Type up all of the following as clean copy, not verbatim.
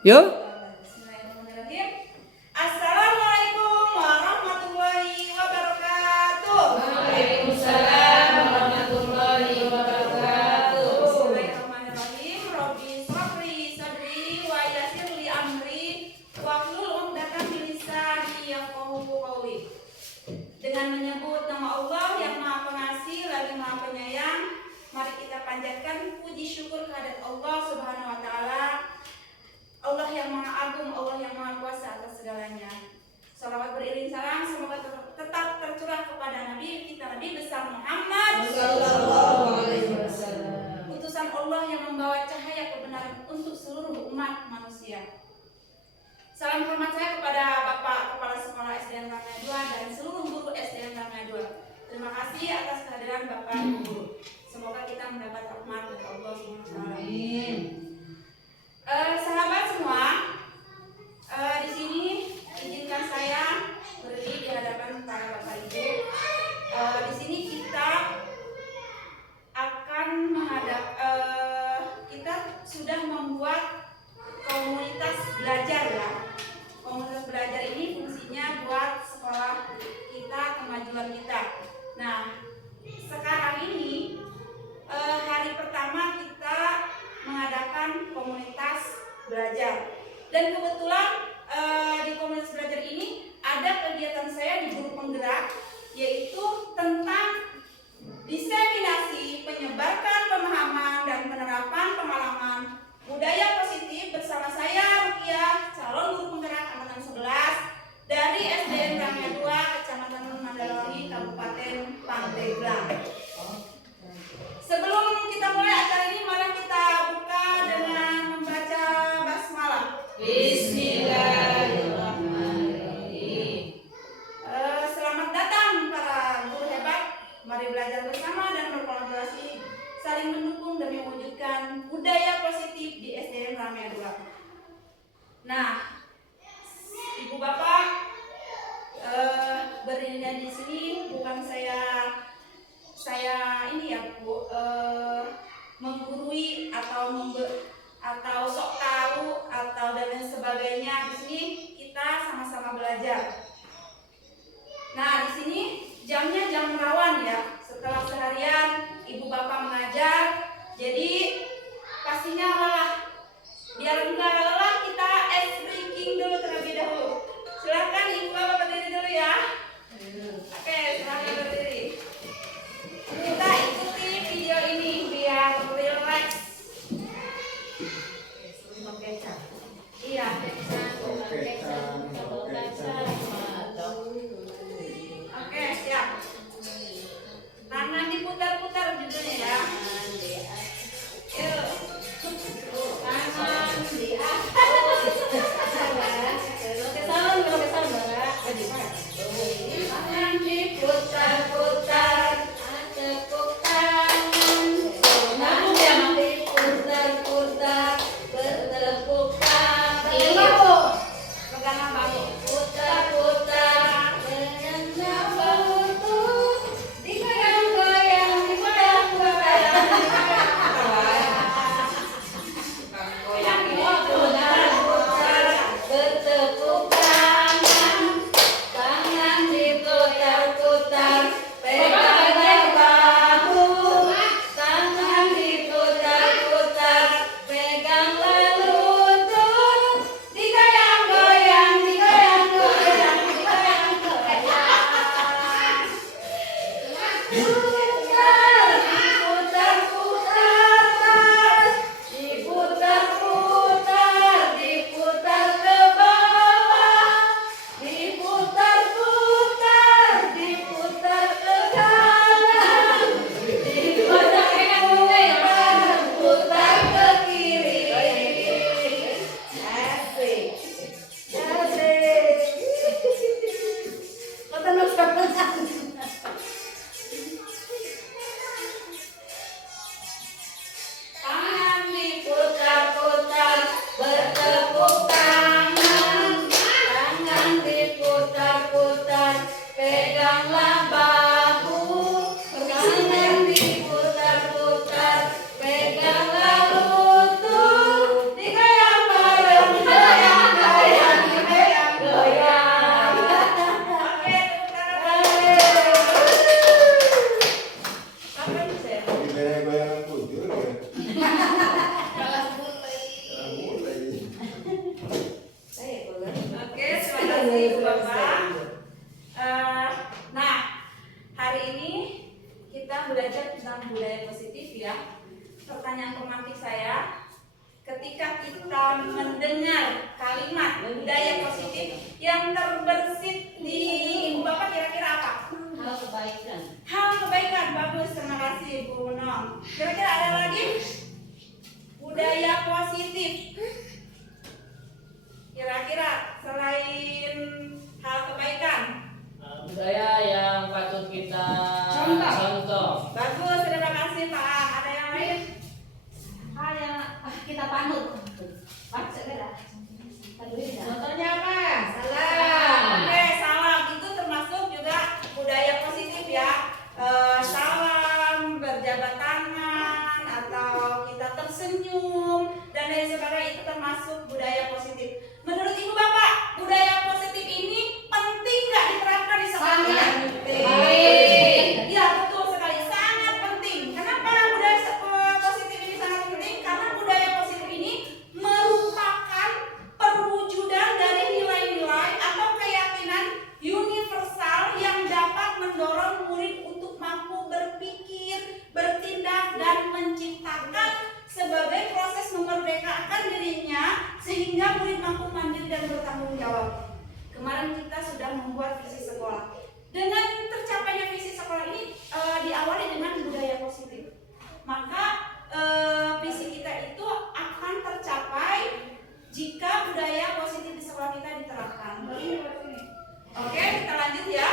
Yuk. Assalamualaikum warahmatullahi wabarakatuh. Waalaikumsalam warahmatullahi wabarakatuh. Bismillahirrahmanirrahim. Rabbi shrahli sadri wa yassir li amri wahlul 'uqdatam min lisani yafqahu qawli. Dengan menyebut nama Allah yang Maha Pengasih lagi Maha Penyayang, mari kita panjatkan puji syukur kehadirat Allah Subhanahu wa taala. Allah yang Maha Agung, Allah yang Maha Kuasa atas segalanya. Salawat beriring salam semoga tetap tercurah kepada Nabi kita, Nabi besar Muhammad Sallallahu alaihi wasallam. utusan Allah yang membawa cahaya kebenaran untuk seluruh umat manusia. Salam hormat saya kepada Bapak Kepala Sekolah SDN Ramai 2 dan seluruh guru SDN Ramai 2. Terima kasih atas kehadiran Bapak Ibu guru. Semoga kita mendapat rahmat dari Allah SWT. Amin. Sahabat semua, di sini izinkan saya berdiri di hadapan para Bapak Ibu. Di sini kita akan kita sudah membuat komunitas belajar ya. Komunitas belajar ini fungsinya buat sekolah kita, kemajuan kita. Nah, sekarang ini hari pertama kita mengadakan komunitas belajar, dan kebetulan di komunitas belajar ini ada kegiatan saya di guru penggerak, yaitu tentang diseminasi, penyebarkan pemahaman dan penerapan pengalaman budaya positif bersama saya Rukiah, calon guru penggerak angkatan 11 dari SDN Ramai 2 Kecamatan Mandalawangi, Kabupaten Pandeglang. Sebelum kita mulai acara ini, mari kita buka dengan membaca basmalah. Bismillahirrahmanirrahim. Selamat datang para guru hebat. Mari belajar bersama dan berkolaborasi, saling mendukung demi mewujudkan budaya positif di SDN Ramai 2. Nah, Ibu Bapak, berdirinya di sini bukan saya ini ya Bu, menggurui atau sok tahu atau dan lain sebagainya. Di sini kita sama-sama belajar. Nah, di sini jamnya jam rawan ya. Setelah seharian Ibu Bapak mengajar, jadi pastinya lelah. Biar enggak lelah, kita ice breaking dulu terlebih dahulu. Silakan Ibu Bapak berdiri dulu ya. Oke, silakan berdiri. Kita ikuti video ini biar relax. Iya. Oke, siap. Tangan diputar-putar judulnya ya. Yuk. Tangan di atas. Tangan diputar-putar. Tepuk tangan. Diputar-putar. Bertepuk tangan. Pegangan bahu. Putar-putar. Pegangan bahu tuh. Digoyang-goyang. Digoyang-goyang. Putar-putar. Bertepuk tangan. Tangan diputar-putar. Pegangan bahu. Tangan diputar-putar. Peganglah lutut. Digoyang-goyang. Digoyang-goyang. Digoyang-goyang. Diputar-putar, diputar ke bawah, diputar-putar, diputar ke kanan, diputar ke kiri. Asik, asik. belajar tentang budaya positif ya. Pertanyaan pemantik saya, ketika kita mendengar kalimat budaya positif yang terbersit di Ibu Bapak kira-kira apa? Hal kebaikan. Hal kebaikan, bagus, terima kasih Bu Nong. Kira-kira ada lagi? Budaya positif. Kira-kira selain hal kebaikan, Budaya yang patut kita contoh. bagus, terima kasih Pak. Ada yang lain? Hal yang kita panut. Contohnya apa? Salam. Oke, salam itu termasuk juga budaya positif ya. Salam, berjabat tangan, atau kita tersenyum dan lain sebagainya itu termasuk budaya positif. Menurut Ibu Bapak, budaya positif ini penting nggak diterapkan di sekolah? Sangat penting. Ya betul sekali, sangat penting. Kenapa budaya positif ini sangat penting? Karena budaya positif ini merupakan perwujudan dari nilai-nilai atau keyakinan universal yang dapat mendorong murid untuk mampu berpikir, bertindak, dan menciptakan sebagai proses memerdekakan dirinya sehingga murid mampu mandiri dan bertanggung jawab. Kemarin kita sudah membuat visi sekolah. Dengan tercapainya visi sekolah ini diawali dengan budaya positif. Maka visi kita itu akan tercapai jika budaya positif di sekolah kita diterapkan. Oke, kita lanjut ya.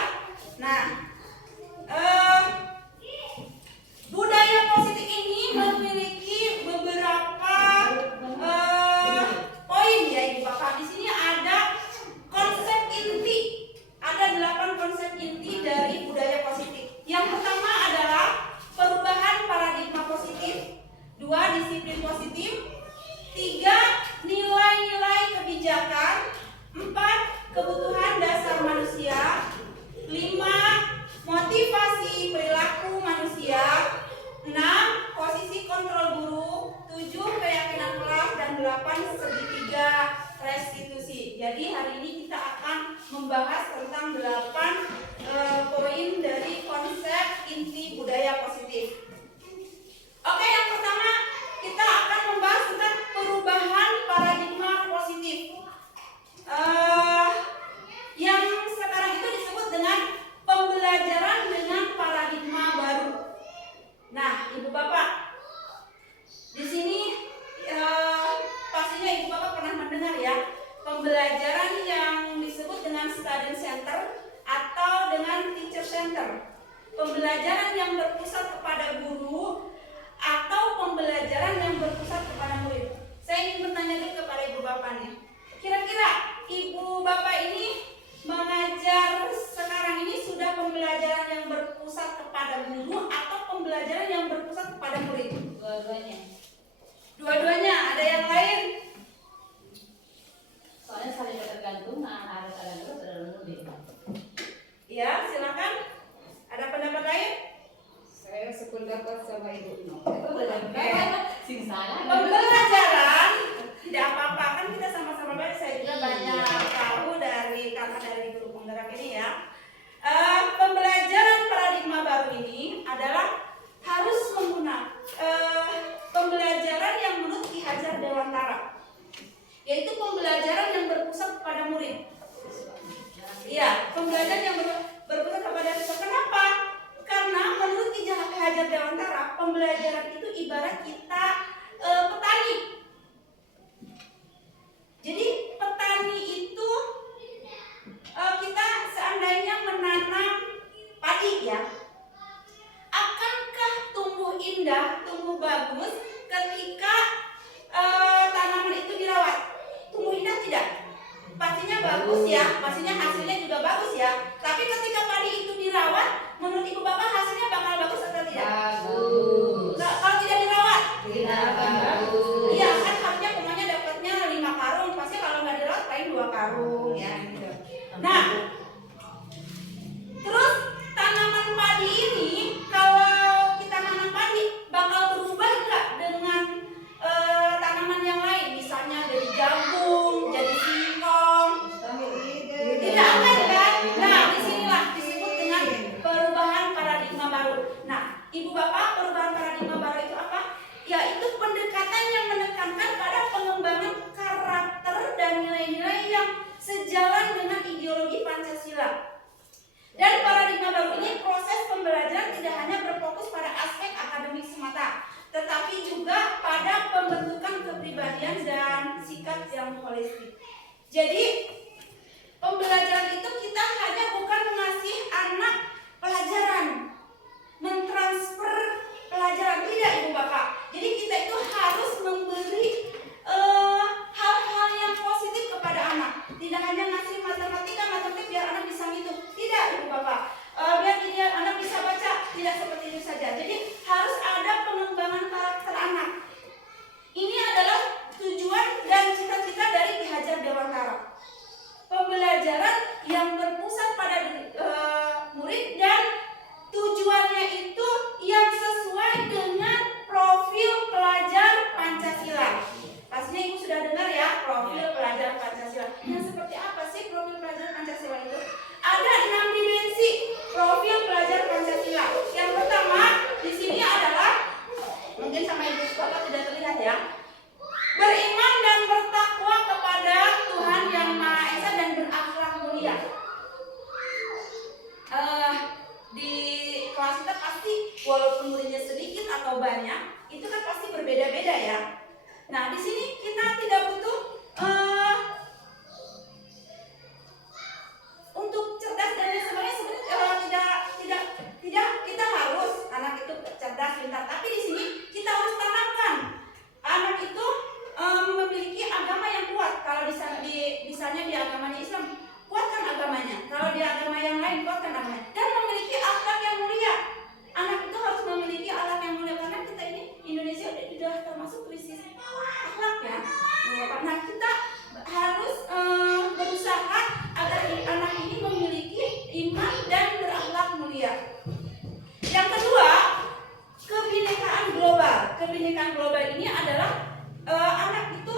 Nah, budaya positif ini memiliki beberapa poin ya Ibu Bapak. Di sini ada konsep inti. Ada 8 konsep inti dari budaya positif. Yang pertama adalah perubahan paradigma positif, 2 disiplin positif, 3 nilai-nilai kebijakan, 4 kebutuhan dasar manusia, 5 motivasi perilaku manusia, 6 posisi kontrol guru, 7 keyakinan kelas, dan 8 segitiga restitusi. Jadi hari ini kita akan membahas tentang 8 poin dari konsep inti budaya positif. Oke, yang pertama kita akan membahas tentang perubahan paradigma positif. Yang sekarang itu disebut dengan pembelajaran dengan paradigma baru. Nah, Ibu Bapak, di sini pastinya Ibu Bapak pernah mendengar ya pembelajaran yang disebut dengan student center atau dengan teacher center. Pembelajaran yang berpusat kepada guru atau pembelajaran yang berpusat kepada murid. Saya ingin bertanya dulu kepada Ibu Bapak nih. Kira-kira Ibu Bapak ini mengajar sekarang ini sudah pembelajaran yang berpusat kepada guru atau pembelajaran yang berpusat kepada murid? Dua-duanya. Dua-duanya. Ada yang lain? Soalnya saling ketergantungan, harus ada terus ada murid. Ya, silakan. Ada pendapat lain? Saya sependapat sama Ibu Nong. Sing salah. Pembelajaran tidak apa-apa, kan kita sama-sama belajar. Saya juga banyak tahu dari kata dari guru penggerak ini ya. Pembelajaran paradigma baru ini adalah harus menggunakan pembelajaran yang menurut Ki Hajar Dewantara, yaitu pembelajaran yang berpusat kepada murid. Iya, pembelajaran yang berpusat kepada murid. Kenapa? Karena menurut Ki Hajar Dewantara, pembelajaran itu ibarat kita petani. Jadi petani itu kita seandainya menanam padi ya, akankah tumbuh indah, tumbuh bagus ketika tanaman itu dirawat? Tumbuh indah tidak? Pastinya bagus ya, pastinya hasilnya juga bagus ya. Tapi ketika padi itu dirawat, menurut Ibu Bapak hasilnya bakal bagus atau tidak? Bagus. Nah, kalau tidak dirawat? Tidak bagus. Iya kan, harusnya pokoknya dapatnya 5 karung, pasti kalau nggak dirawat paling 2 karung ya gitu. Nah, terus tanaman padi ini kalau kita nanam padi bakal berubah nggak dengan tanaman yang lain, misalnya dari jagung, jadi singkong? Tidak akan kan? Nah, disinilah disebut dengan perubahan paradigma baru. Nah, atau banyak, itu kan pasti berbeda-beda ya. Nah, di sini kita tidak butuh untuk cerdas dan lain sebagainya. Sebenarnya tidak kita harus anak itu cerdas, pintar, tapi di sini kita harus tanamkan anak itu memiliki agama yang kuat. Kalau misalnya di agamanya Islam, kuatkan agamanya. Kalau di agama yang lain, kuatkan agamanya. Dan memiliki akhlak yang mulia. Anak itu harus memiliki akhlak yang mulia, karena kita ini Indonesia sudah termasuk krisis akhlak ya. Nah, kita harus berusaha agar anak ini memiliki iman dan berakhlak mulia. Yang kedua, kebinekaan global. Kebinekaan global ini adalah anak itu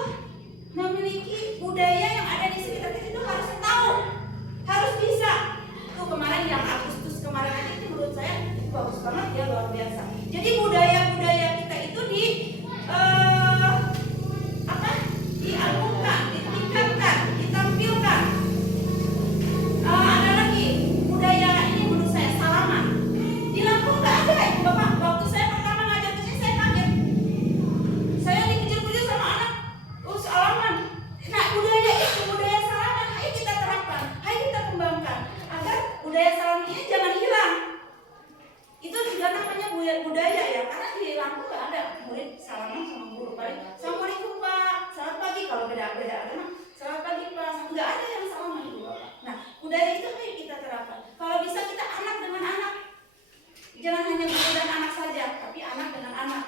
memiliki budaya yang ada di sekitar kita, itu harus tahu, harus bisa. Tuh kemarin yang Agustus kemarin aja itu menurut saya bagus banget ya, luar biasa. Jadi budaya-budaya kita itu dialungkan, ditingkatkan, ditampilkan. Ada lagi budaya ini menurut saya salaman. Di Lampung nggak ada ya Bapak. Waktu saya pertama ngajak ke sini saya kaget. Saya dikejar-kejar sama anak, salaman. Nah, budaya itu, budaya salaman, ayo kita terapkan, ayo kita kembangkan agar budaya salaman ini jangan hilang. Itu juga namanya budaya ya, karena di Lampung nggak ada murid salaman sama guru. Paling assalamualaikum Pak, selamat pagi, kalau beda agama selamat pagi Pak, nggak ada yang salaman itu Bapak. Nah, budaya itu ayo kita terapkan. Kalau bisa kita anak dengan anak, jangan hanya guru dan anak saja, tapi anak dengan anak.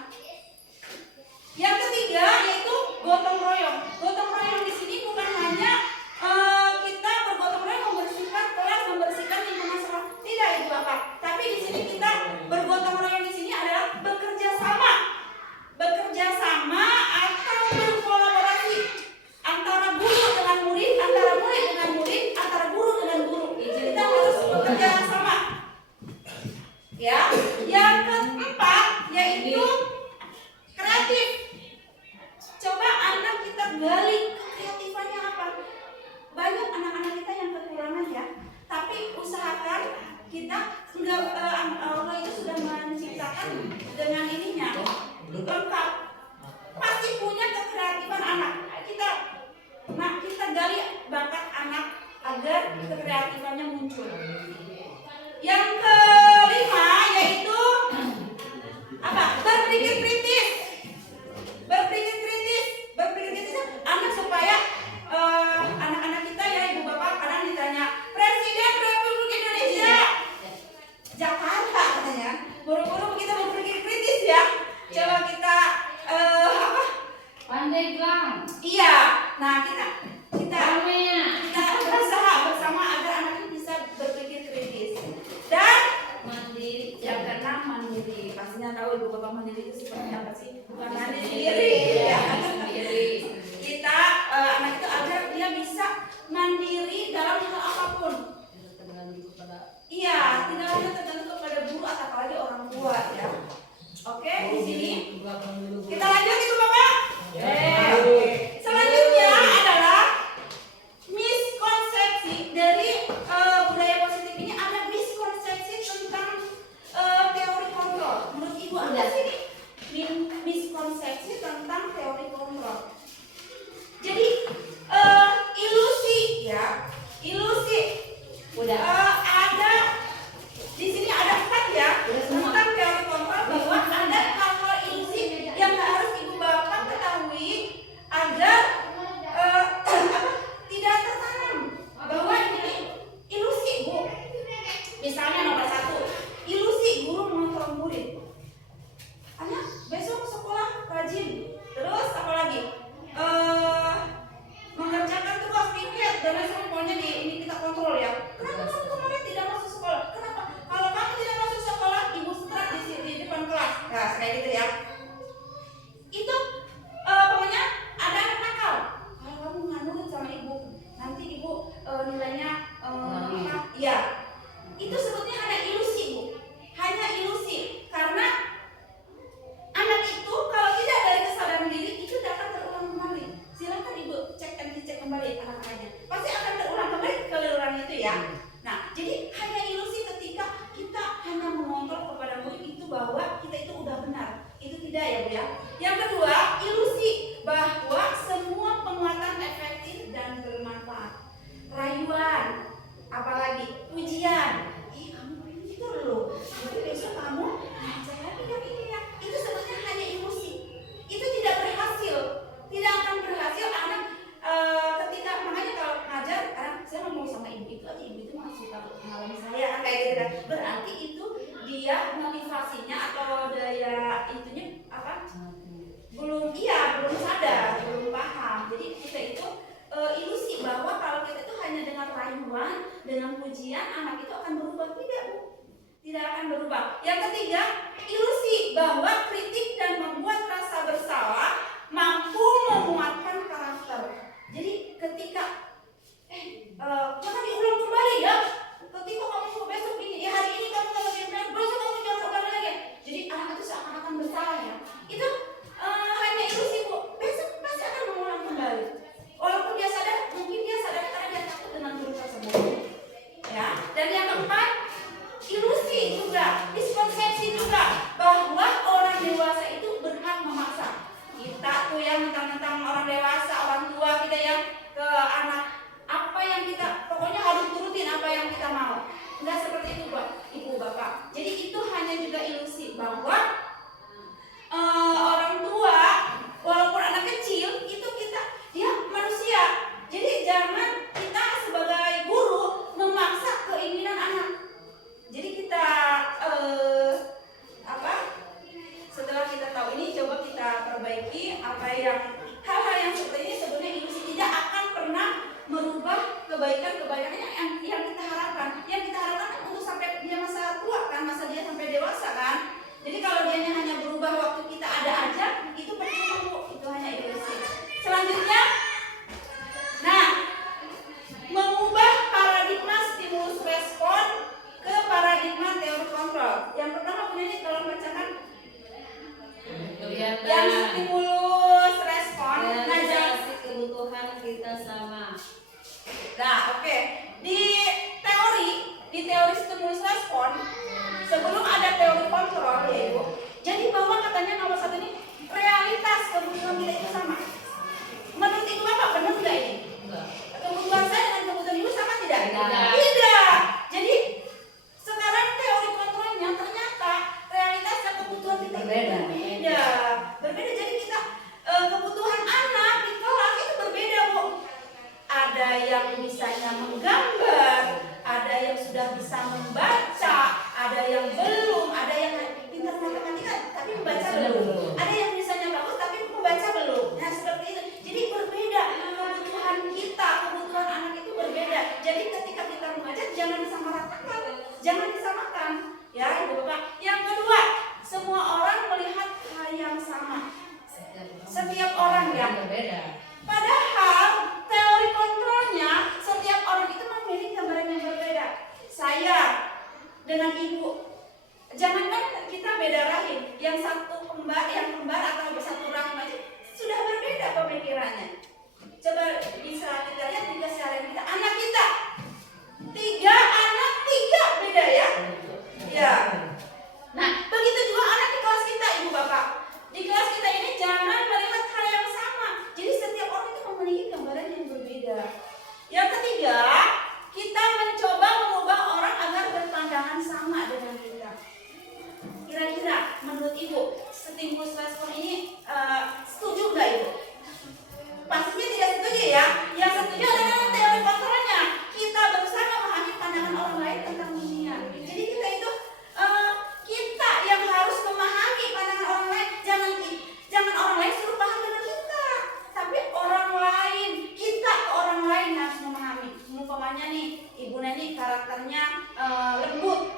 Yang ketiga yaitu gotong royong. Gotong royong di sini bukan hanya kita bergotong royong membersihkan kelas, membersihkan lingkungan sekolah, tidak Ibu Bapak. Tapi di sini kita bergotong royong di sini adalah bekerja sama atau berkolaborasi antara guru dengan murid, antara murid dengan murid, antara guru dengan guru. Kita harus bekerja sama. Ya, yang keempat yaitu kreatif. Coba anak kita gali kreatifannya apa. Banyak anak-anak kita yang kekurangan ya, tapi usahakan kita Allah itu sudah menciptakan dengan ininya lengkap. Pasti punya kekreatifan anak. Kita gali bakat anak agar kekreatifannya muncul. Yang kelima yaitu apa? Berpikir kritis. Berpikir kritis anak, supaya anak-anak kita ya Ibu Bapak kadang ditanya, Presiden Republik Indonesia Jakarta katanya, buru-buru kita berpikir kritis ya. Coba kita Pandai gang. Iya. Nah, kita berusaha bersama agar anak ini bisa berpikir kritis. Dan Mandiri. yang keenam mandiri. Pastinya tahu Ibu Bapak mandiri itu seperti apa sih? Bukan mandiri sendiri. Ya. Kita anak itu agar dia bisa mandiri dalam hal apapun. Iya, tidak hanya tergantung kepada guru atau apalagi orang tua ya. Oke, di sini kita lanjut Ibu Bapak. Selanjutnya adalah miskonsepsi dari budaya positif ini. Ada miskonsepsi tentang teori kontrol. Menurut Ibu ada sih miskonsepsi tentang teori kontrol. Jadi ilusi ya, ilusi. Ada di sini ada 4 ya tentang teori kontrol, bahwa ada hal-hal ilusi yang harus Ibu Bapak ketahui agar tidak tertanam bahwa ini ilusi Bu. Misalnya nomor 1, ilusi guru mengontrol murid. Anak besok sekolah rajin. Terus apa lagi? Mengerjakan tugas piket dan lain sebagainya. Pokoknya ini kita kontrol ya. Kenapa kamu kemarin tidak masuk sekolah? Kenapa? Kalau kamu tidak masuk sekolah, Ibu setrap di depan kelas. Nah, kayak gitu ya. Itu pokoknya ada anak nakal. Kalau kamu nggak nurut sama Ibu, nanti Ibu nilainya apa? Iya. Itu sebetulnya hanya ilusi Bu. Hanya ilusi. Karena anak itu kalau tidak dari kesadaran diri itu akan terulang kembali. Silakan Ibu cek and dicek kembali anak-anaknya. Pasti akan terulang kembali keliruan itu ya. Nah, jadi hanya ilusi ketika kita hanya mengontrol kepada murid itu bahwa kita itu udah benar. Tidak ya Bu ya. Yang kedua, ilusi bahwa semua penguatan efektif dan bermanfaat. Rayuan, apalagi pujian. Kamu pintar loh. Nanti besok kamu belajar lagi yang ini ya. Itu sebenarnya hanya ilusi. Itu tidak berhasil. Tidak akan berhasil anak ketika makanya kalau ngajar, saya ngomong sama ibu itu aja, ibu itu masih takut mengalami saya kayak gitu kan. Berarti itu dia motivasinya atau daya itunya apa? Belum sadar, belum paham. Jadi kita itu ilusi bahwa kalau kita itu hanya dengan rayuan, dengan pujian anak itu akan berubah. Tidak Bu, tidak akan berubah. Yang ketiga, ilusi bahwa kritik dan membuat rasa bersalah mampu menguatkan karakter. Jadi ketika jangan diulang kembali ya. Ketika kamu besok ini, ya hari ini kamu nggak lebih benar, besok kamu jangan ulang lagi. Jadi anak itu seakan-akan bersalah ya. Itu hanya ilusi Bu. Besok pasti akan mengulang kembali. Walaupun dia sadar, mungkin dia sadar karena dia takut dengan guru tersebut. Ya. Dan yang keempat, ilusi juga, miskonsepsi juga bahwa orang dewasa itu berhak memaksa. Kita tuh yang mentang-mentang orang dewasa, orang tua kita yang ke anak apa yang kita pokoknya harus turutin apa yang kita mau. Enggak seperti itu Pak, Ibu Bapak. Jadi itu hanya juga ilusi bahwa orang tua walaupun anak kecil itu dia manusia. Jadi jangan kita sebagai guru memaksa keinginan anak. Jadi kita setelah kita tahu ini coba kita perbaiki apa yang hal-hal yang seperti ini sebenarnya ilusi tidak akan pernah merubah kebaikan-kebaikan yang kita harapkan. Yang kita harapkan untuk sampai dia masa tua kan, masa dia sampai dewasa kan. Jadi kalau dia hanya berubah waktu kita ada aja, itu percuma Bu, itu hanya ilusi. Selanjutnya, mengubah paradigma stimulus respon ke paradigma teori kontrol. Yang pertama Bu Neni tolong bacakan. Yang stimulus respon, realisasi kebutuhan kita sama. Nah, oke. Di teori stimulus respon, sebelum ada teori kontrol ya Ibu. Jadi bahwa katanya nomor satu ini realitas kebutuhan kita itu sama. Menurut Ibu Bapak benar nggak ini? Kebutuhan saya dengan kebutuhan Ibu sama tidak? Tidak. Jadi sekarang teori kontrolnya ternyata realitas dan kebutuhan kita Berbeda. Berbeda. Jadi kita kebutuhan anak di kelas itu berbeda Bu. Ada yang bisanya menggambar, ada yang sudah bisa membaca, ada yang belum, ada yang pintar matematika tapi membaca belum, ada yang bisanya bagus tapi membaca belum. Nah seperti itu. Jadi berbeda kebutuhan kita, kebutuhan anak itu berbeda. Jadi ketika kita mengajar jangan disamaratakan, jangan disamakan, ya Ibu Bapak. Yang kedua, semua orang melihat hal yang sama. Setiap orang yang berbeda. Padahal teori kontrolnya setiap orang itu memiliki gambaran yang berbeda. Saya dengan Ibu, jangankan kita beda rahim, yang kembar atau satu rahim aja sudah berbeda pemikirannya. Coba bisa kita lihat di keseharian kita, anak kita 3 beda ya. Ya. Nah, begitu juga anak di kelas kita Ibu Bapak. Di kelas kita ini jangan melihat hal yang sama. Jadi setiap orang itu memiliki gambaran yang berbeda. Yang ketiga, kita mencoba mengubah orang agar berpandangan sama dengan kita. Kira-kira menurut Ibu, stimulus respon ini setuju nggak Ibu? Pastinya tidak setuju ya. Yang setuju adalah teori kontrolnya. Kita berusaha memahami pandangan orang lain tentang dunia. Jadi kita itu kita yang harus memahami pandangan orang lain. Jangan orang lain suruh paham dengan kita, tapi orang lain, kita ke orang lain harus memahami. Umpamanya nih, Ibu Neni karakternya lembut,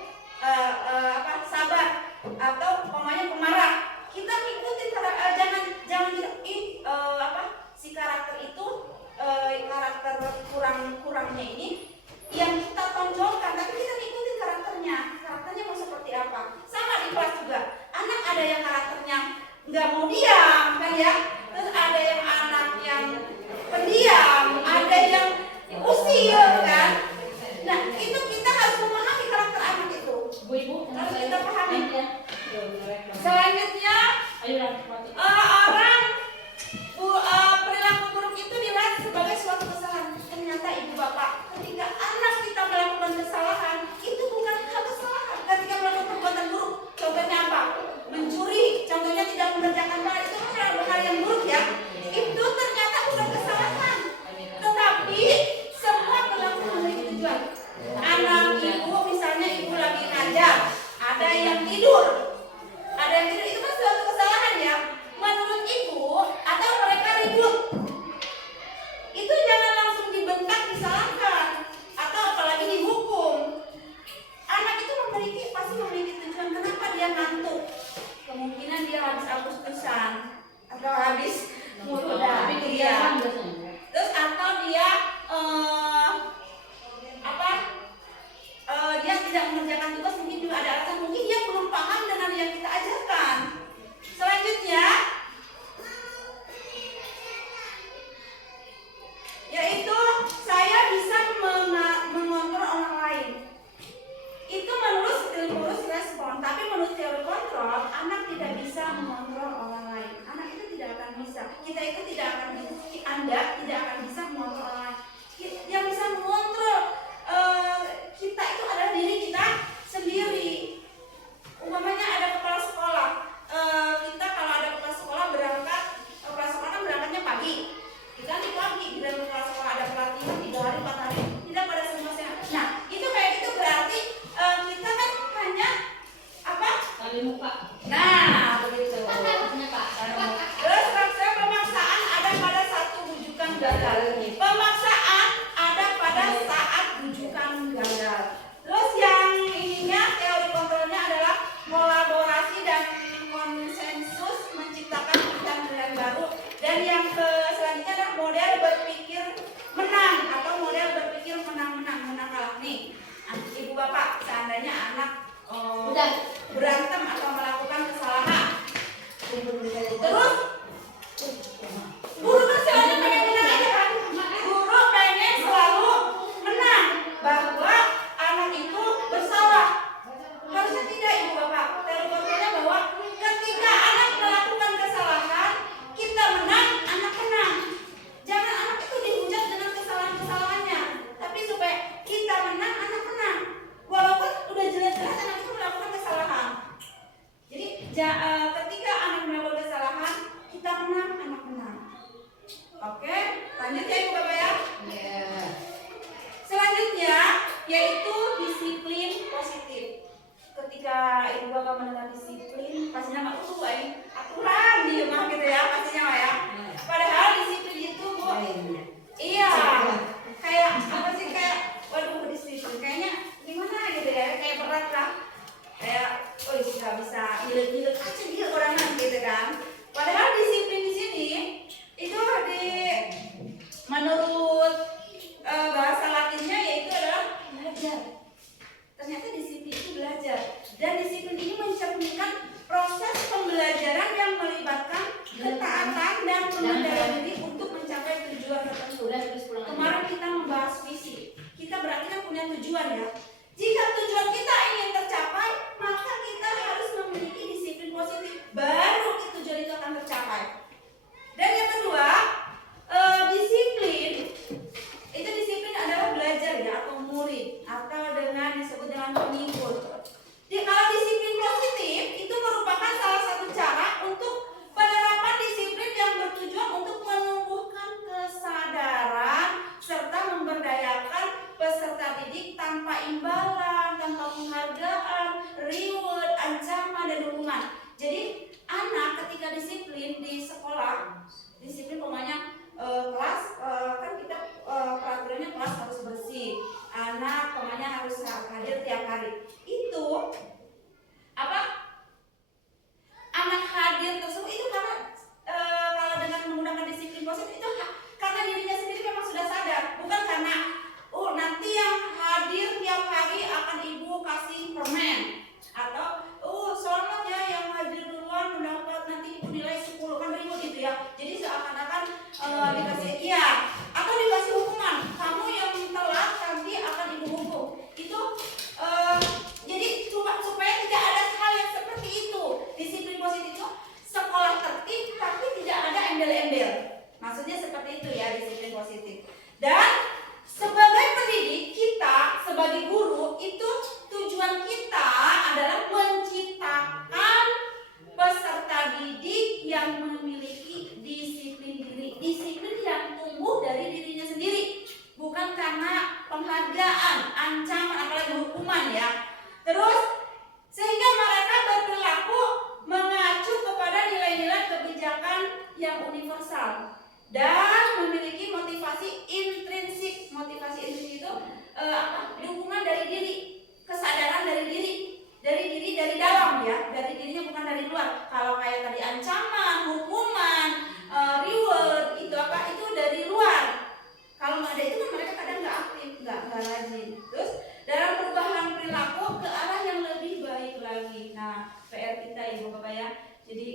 sabar, atau umpamanya pemarah. Kita ngikutin jangan si karakter itu karakter kurangnya ini yang kita tonjolkan, tapi kita ngikutin karakternya mau seperti apa. Sama di kelas juga, anak ada yang karakternya nggak mau diam kan ya, terus ada yang anak yang pendiam, ada yang usil kan. Nah itu kita harus memahami karakter anak itu. Bu Ibu, Harus kita pahami. ya. Selanjutnya Ayo lah, cepat. Perilaku buruk itu dilihat sebagai suatu kesalahan. Ternyata ibu bapak, ketika anak kita melakukan kesalahan, itu bukan hal kesalahan. Ketika melakukan perbuatan buruk, contohnya apa? Mencuri, contohnya tidak mengerjakan hal itu hal yang buruk ya. Itu ternyata bukan kesalahan. Tetapi semua perilaku memiliki tujuan. Anak ibu, misalnya ibu lagi ngajar, ada yang tidur, itu kan suatu kesalahan ya. Menurut ibu atau mereka ribut, itu jangan langsung dibentak, disalahkan, atau apalagi dihukum. Anak itu pasti memiliki tujuan. Kenapa dia ngantuk? Kemungkinan dia habis Agustusan atau habis muda, dia. Terus atau dia dia tidak mengerjakan tugas, mungkin juga ada alasan, mungkin dia belum paham dengan yang kita ajarkan. Selanjutnya yaitu saya bisa mengontrol orang lain. Itu menurut stimulus respon, tapi menurut teori kontrol, anak tidak bisa mengontrol orang lain. Anak itu tidak akan bisa. Kita itu tidak akan bisa. Anda tidak akan bisa mengontrol orang lain. Yang bisa mengontrol kita itu adalah diri kita sendiri. Umpamanya ada kepala sekolah. Kita kalau ada kepala sekolah berangkat, kepala sekolah kan berangkatnya pagi. Kita di pagi, di dalam kepala sekolah ada pelatihan 3 hari, 4 hari, tidak pada semua sehat. Nah, itu kayak gitu berarti kita kan hanya apa? Kali muka. Nah, begitu. Pak. Terus pemaksaan ada pada satu bujukan gagal. Pemaksaan ada pada saat bujukan gagal. Terus yang ininya teori kontrolnya adalah kolaborasi dan konsensus menciptakan pilihan baru. Dan yang selanjutnya adalah model berpikir menang atau model berpikir menang kalah. Nih, ibu bapak, seandainya anak berantem atau melakukan kesalahan, terus guru kan selalu pengen menang aja kan? Guru pengen selalu menang bahwa anak itu bersalah. Harusnya tidak, ibu bapak. Teori kontrolnya bahwa ketika anak melakukan kesalahan, kita menang, anak menang. Jangan anak itu dihujat dengan kesalahan-kesalahannya, tapi supaya kita menang, anak menang. Walaupun udah jelas-jelas anak itu melakukan kesalahan. Jadi ketika anak melakukan kesalahan, kita menang, anak menang. Oke, lanjut ya ibu bapak ya. Selanjutnya yaitu disiplin positif. Ketika ibu bapak mendengar disiplin, pastinya nggak aturan di rumah gitu ya, pastinya ya. Padahal disiplin itu bu, iya, kayak apa sih, kayak waduh disiplin, kayaknya gimana gitu ya, kayak berat lah, kayak nggak bisa gilet aja dia orangnya gitu kan. Padahal disiplin di sini itu menurut bahasa Latinnya yaitu adalah belajar. Ternyata disiplin itu belajar, dan disiplin ini mencerminkan proses pembelajaran yang melibatkan ketaatan dan pengendalian diri untuk mencapai tujuan tertentu. Kemarin kita membahas visi, kita berarti kan punya tujuan ya. Jika tujuan kita ingin tercapai, maka kita harus memiliki disiplin positif, baru tujuan itu akan tercapai. Dan yang kedua, disiplin adalah belajar ya, atau murid, atau disebut dengan pengikut. Kalau disiplin positif itu merupakan salah satu cara untuk penerapan disiplin yang bertujuan untuk menumbuhkan kesadaran serta memberdayakan peserta didik tanpa impian seperti itu ya, disiplin positif. Dan sebagai pendidik kita, sebagai guru, itu tujuan kita adalah menciptakan peserta didik yang memiliki disiplin diri, disiplin yang tumbuh dari dirinya sendiri, bukan karena penghargaan, ancaman, apalagi hukuman ya. Terus sehingga mereka berperilaku mengacu kepada nilai-nilai kebijakan yang universal dan memiliki motivasi intrinsik. Motivasi intrinsik itu dukungan dari diri, kesadaran dari diri, dari dalam ya, dari dirinya bukan dari luar. Kalau kayak tadi ancaman, hukuman, reward itu itu dari luar. Kalau nggak ada itu kan mereka kadang nggak aktif, nggak rajin. Terus dalam perubahan perilaku ke arah yang lebih baik lagi. Nah, PR kita ibu bapak ya. Jadi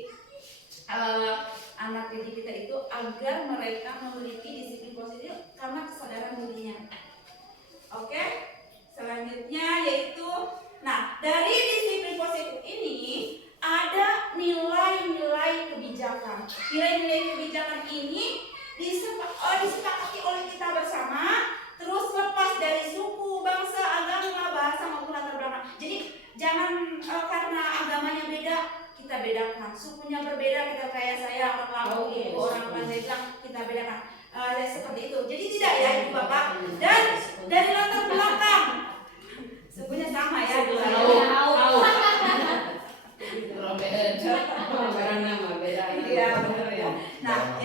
anak didik kita itu agar mereka memiliki disiplin positif karena kesadaran dirinya. Oke, selanjutnya yaitu, nah dari disiplin positif ini ada nilai-nilai kebijakan. Nilai-nilai kebijakan ini disepakati oleh kita bersama, terus lepas dari suku, bangsa, agama, bahasa maupun latar belakang. Jadi jangan karena agamanya beda kita bedakan, sukunya berbeda kita kayak saya orang Lampung, ibu orang Pandeglang kita bedakan. Seperti itu. Jadi tidak ya ibu bapak. Dan dari latar belakang sukunya sama ya. Barang nama beda. Iya benar ya. Nah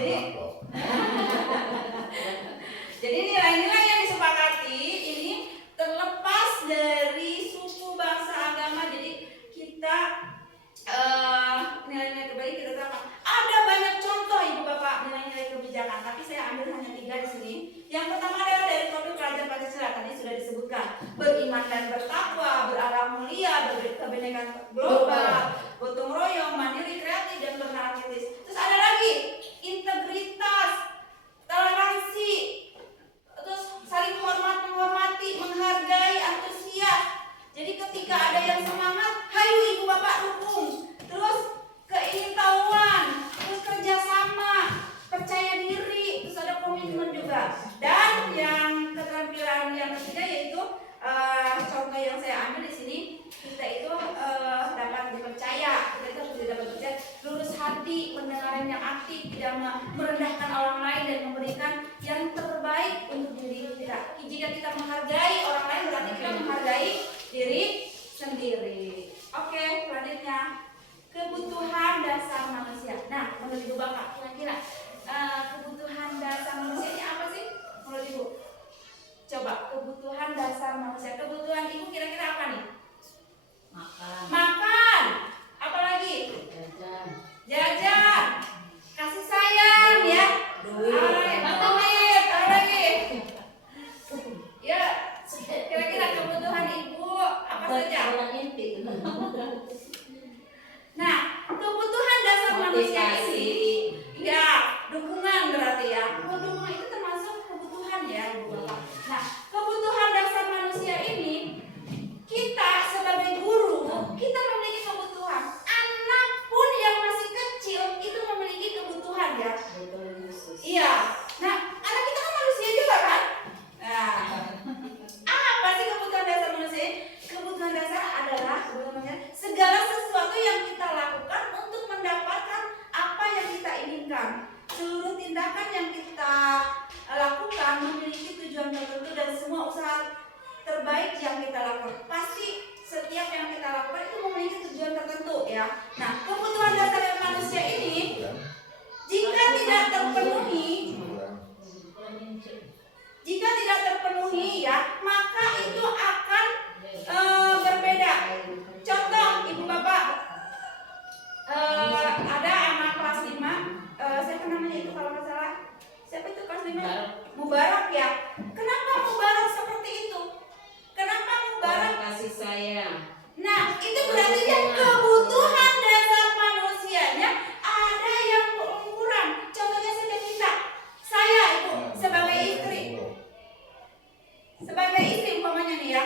jadi nilai-nilai yang disepakati ini terlepas dari suku, bangsa, agama. Jadi kita nilai-nilai kebaikan kita terapkan. Ada banyak contoh ibu bapak nilai-nilai kebijakan, tapi saya ambil hanya 3 di sini. Yang pertama adalah dari topik pelajaran Pancasila, tadi sudah disebutkan, beriman dan bertakwa, berakhlak mulia, berkebinekaan global, gotong royong, mandiri, kreatif, dan bernalar kritis. Terus ada lagi integritas, toleransi, terus saling hormat, menghormati, menghargai, antusias. Jadi ketika ada yang semangat, hayu ibu bapak dukung. Terus keingintahuan, terus kerjasama, percaya diri, terus ada komitmen juga. Dan yang keterampilan yang ketiga yaitu contoh yang saya ambil di sini, kita itu dapat dipercaya, kita itu harus dapat percaya, lurus hati, pendengaran yang aktif, tidak merendahkan orang lain dan memberikan yang terbaik untuk diri kita. Jika kita menghargai orang lain berarti kita menghargai diri sendiri. Oke, selanjutnya kebutuhan dasar manusia. Nah, menurut ibu bapak, kira-kira kebutuhan dasar manusia ini apa sih menurut ibu? Coba kebutuhan dasar manusia. Kebutuhan ibu kira-kira apa nih? Makan. Apa lagi? Jajan. Kasih sayang ya. Duit. Apa lagi? Ya, kira-kira kebutuhan ibu apa saja? Nah, kebutuhan dasar manusia ini, ya dukungan berarti ya. Dukungan itu termasuk kebutuhan ya, ibu bapak. Nah, kebutuhan dasar manusia ini kita sebagai guru kita memiliki kebutuhan. Anak pun yang masih kecil itu memiliki kebutuhan ya. Iya. Nah, anak kita kan manusia juga kan? Nah, apa sih kebutuhan dasar manusia? Kebutuhan dasar adalah segala sesuatu yang kita lakukan untuk mendapatkan apa yang kita inginkan. Seluruh tindakan yang kita lakukan memiliki tujuan tertentu dan semua usaha terbaik yang kita lakukan. Pasti setiap yang kita lakukan itu memiliki tujuan tertentu ya. Nah, kebutuhan dasar manusia ini jika tidak terpenuhi ya, maka itu akan berbeda. Contoh ibu bapak, ada anak kelas 5, siapa namanya itu kalau nggak salah, siapa itu kelas 5? Mubarak ya. Kenapa Mubarak seperti itu? Kenapa Mubarak kasih sayang? Nah, itu berarti yang kebutuhan dasar manusianya ada yang kurang. Contohnya saja kita, saya ibu sebagai istri umpamanya nih ya,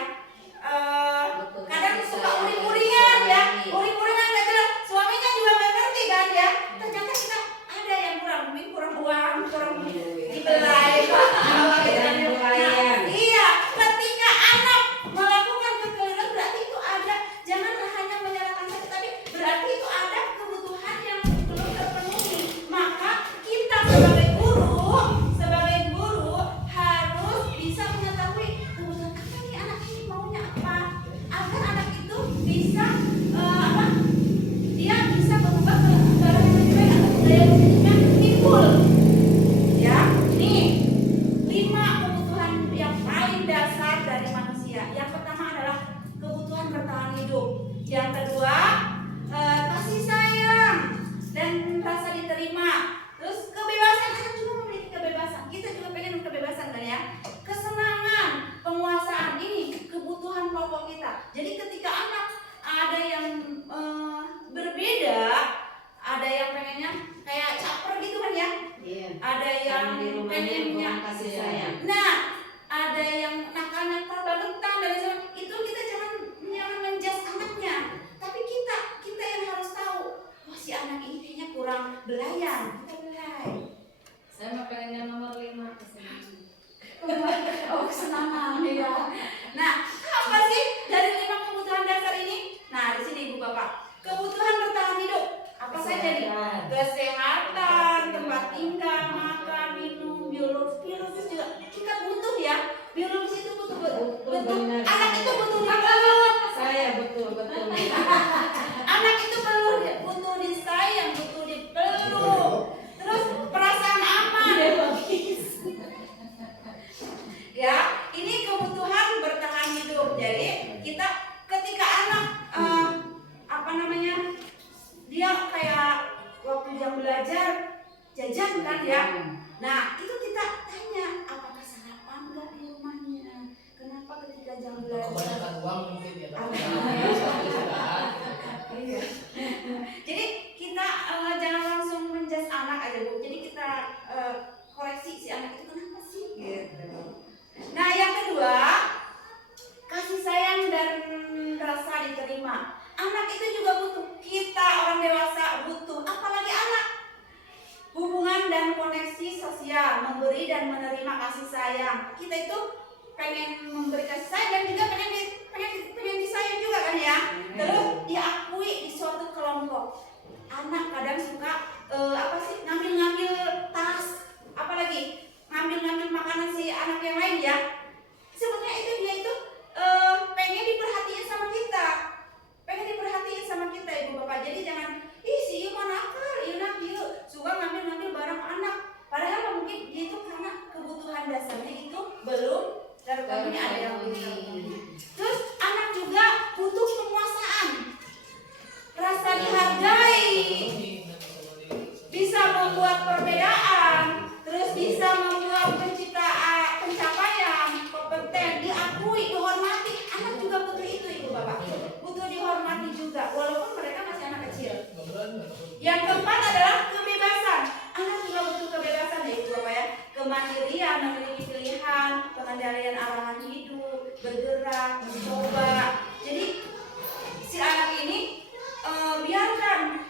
belayan, kita belai. Saya mau pengen yang nomor 5 kesini. Oh, kesenangan ya. Nah, apa sih dari 5 kebutuhan dasar ini? Nah, di sini Ibu Bapak. Kebutuhan bertahan hidup. Apa saja nih? Kesehatan, tempat tinggal, makan, minum, biologis juga kita butuh ya. Biologis itu butuh. Benar. Anak itu butuh apa? Saya betul. Anak itu butuh disayang, butuh dipeluk. Terus perasaan aman. Ya, ini kebutuhan bertahan hidup. Jadi kita ketika anak dia kayak waktu jam belajar jajan kan ya. Nah itu kita tanya apakah sarapan enggak di rumahnya. Kenapa ketika jam belajar? Kebanyakan uang mungkin ya. Iya. Jadi kita jangan langsung menjudge anak aja Bu. Jadi kita koreksi si anak itu kenapa sih gitu. Nah yang kedua, kasih sayang dan rasa diterima. Anak itu juga butuh, kita orang dewasa butuh, apalagi anak. Hubungan dan koneksi sosial, memberi dan menerima kasih sayang. Kita itu pengen memberi kasih sayang dan juga pengen disayang juga kan ya. Terus diakui di suatu kelompok. Anak kadang suka ngambil tas, apalagi ngambil makanan si anak yang lain ya. Sebenarnya itu dia itu pengen diperhatiin sama kita. Ibu Bapak. Jadi jangan si ieu mah nakal, ieu suka ngambil barang anak. Padahal mungkin dia itu karena kebutuhan dasarnya itu belum terpenuhi, ada yang belum terpenuhi. Terus anak juga butuh penguasaan, rasa dihargai, bisa membuat perbedaan, terus bisa membuat pencapaian, kompeten, diakui, dihormati. Anak juga butuh itu Ibu Bapak. Butuh dihormati juga walaupun mereka masih anak kecil. Yang keempat adalah kebebasan. Anak juga butuh kebebasan ya Ibu Bapak ya. Kemandirian, memiliki pilihan, pengendalian arahan hidup, bergerak, mencoba. Jadi si anak ini biarkan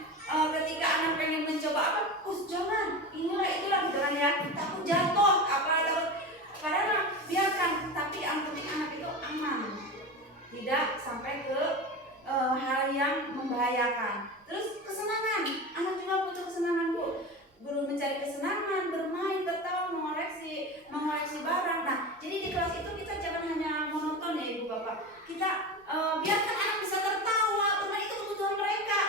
ketika anak pengen mencoba apa, jangan, itulah gitu kan ya. Takut jatuh, karena biarkan, tapi yang penting anak itu aman. Tidak sampai ke hal yang membahayakan. Terus kesenangan, anak juga butuh kesenangan Bu. Guru mencari kesenangan, bermain, tertawa, mengoreksi barang. Nah, jadi di kelas itu kita jangan hanya monoton ya Ibu Bapak. Kita biarkan anak bisa tertawa, karena itu kebutuhan mereka.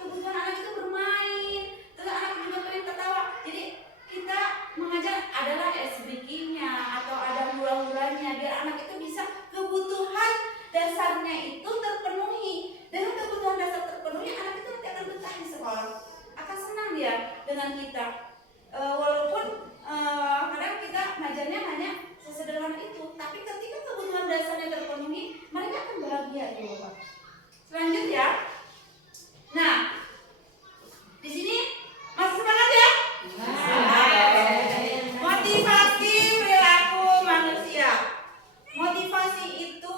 Kebutuhan anak itu bermain, terus anak juga pengen tertawa. Jadi kita mengajar adalah SBK-nya atau ada hura-huranya biar anak itu bisa kebutuhan dasarnya itu terpenuhi. Dengan kebutuhan dasar terpenuhi, anak itu nanti akan betah di sekolah, akan senang dia dengan kita. Walaupun kadang kita ngajarnya hanya sesederhana itu, tapi ketika kebutuhan dasarnya terpenuhi, mereka akan bahagia ya Bapak. Selanjutnya, nah di sini masih semangat ya? Motivasi perilaku manusia. Motivasi itu